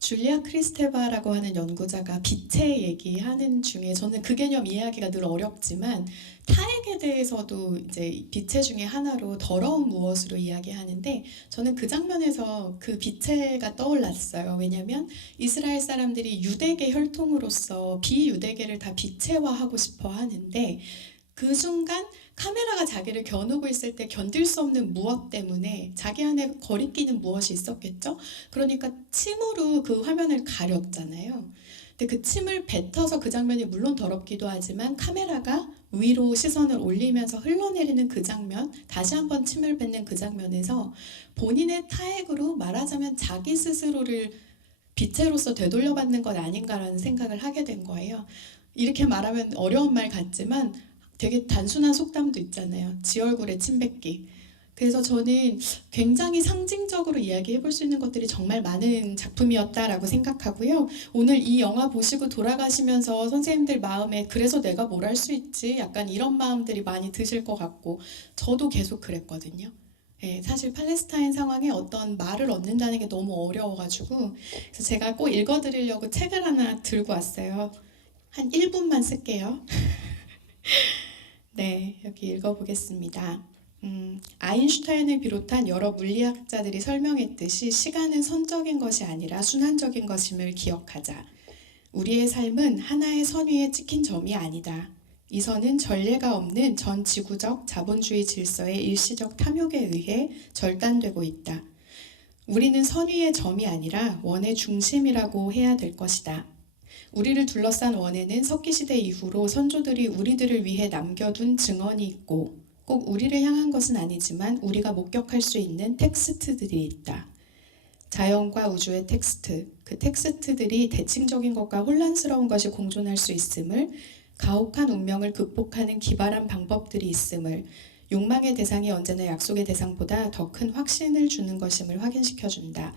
줄리아 크리스테바라고 하는 연구자가 빛의 얘기하는 중에 저는 그 개념 이해하기가 늘 어렵지만 타액에 대해서도 이제 빛의 중에 하나로 더러운 무엇으로 이야기하는데 저는 그 장면에서 그 빛의가 떠올랐어요. 왜냐하면 이스라엘 사람들이 유대계 혈통으로서 비유대계를 다 빛의화하고 싶어 하는데 그 순간 카메라가 자기를 겨누고 있을 때 견딜 수 없는 무엇 때문에 자기 안에 거리끼는 무엇이 있었겠죠? 그러니까 침으로 그 화면을 가렸잖아요. 근데 그 침을 뱉어서 그 장면이 물론 더럽기도 하지만 카메라가 위로 시선을 올리면서 흘러내리는 그 장면, 다시 한번 침을 뱉는 그 장면에서 본인의 타액으로 말하자면 자기 스스로를 빛으로서 되돌려받는 것 아닌가라는 생각을 하게 된 거예요. 이렇게 말하면 어려운 말 같지만 되게 단순한 속담도 있잖아요. 지 얼굴에 침 뱉기. 그래서 저는 굉장히 상징적으로 이야기해 볼 수 있는 것들이 정말 많은 작품이었다라고 생각하고요. 오늘 이 영화 보시고 돌아가시면서 선생님들 마음에 그래서 내가 뭘 할 수 있지? 약간 이런 마음들이 많이 드실 것 같고 저도 계속 그랬거든요. 예, 사실 팔레스타인 상황에 어떤 말을 얻는다는 게 너무 어려워가지고 그래서 제가 꼭 읽어드리려고 책을 하나 들고 왔어요. 한 1분만 쓸게요. 네, 여기 읽어보겠습니다. 아인슈타인을 비롯한 여러 물리학자들이 설명했듯이 시간은 선적인 것이 아니라 순환적인 것임을 기억하자. 우리의 삶은 하나의 선 위에 찍힌 점이 아니다. 이 선은 전례가 없는 전 지구적 자본주의 질서의 일시적 탐욕에 의해 절단되고 있다. 우리는 선 위의 점이 아니라 원의 중심이라고 해야 될 것이다. 우리를 둘러싼 원에는 석기시대 이후로 선조들이 우리들을 위해 남겨둔 증언이 있고 꼭 우리를 향한 것은 아니지만 우리가 목격할 수 있는 텍스트들이 있다. 자연과 우주의 텍스트, 그 텍스트들이 대칭적인 것과 혼란스러운 것이 공존할 수 있음을, 가혹한 운명을 극복하는 기발한 방법들이 있음을, 욕망의 대상이 언제나 약속의 대상보다 더 큰 확신을 주는 것임을 확인시켜준다.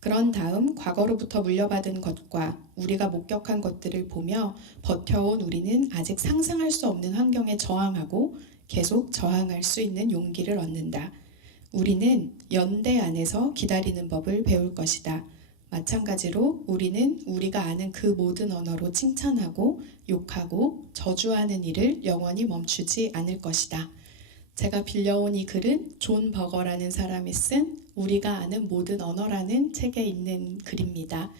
그런 다음 과거로부터 물려받은 것과 우리가 목격한 것들을 보며 버텨온 우리는 아직 상상할 수 없는 환경에 저항하고 계속 저항할 수 있는 용기를 얻는다. 우리는 연대 안에서 기다리는 법을 배울 것이다. 마찬가지로 우리는 우리가 아는 그 모든 언어로 칭찬하고 욕하고 저주하는 일을 영원히 멈추지 않을 것이다. 제가 빌려온 이 글은 존 버거라는 사람이 쓴 우리가 아는 모든 언어라는 책에 있는 글입니다.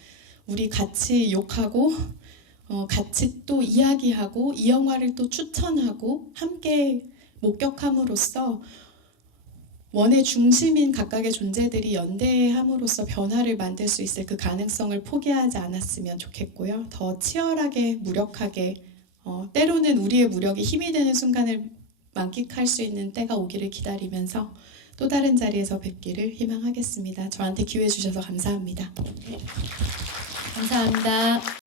우리 같이 욕하고 같이 또 이야기하고 이 영화를 또 추천하고 함께 목격함으로써 원의 중심인 각각의 존재들이 연대함으로써 변화를 만들 수 있을 그 가능성을 포기하지 않았으면 좋겠고요. 더 치열하게 무력하게 때로는 우리의 무력이 힘이 되는 순간을 만끽할 수 있는 때가 오기를 기다리면서 또 다른 자리에서 뵙기를 희망하겠습니다. 저한테 기회 주셔서 감사합니다. 감사합니다.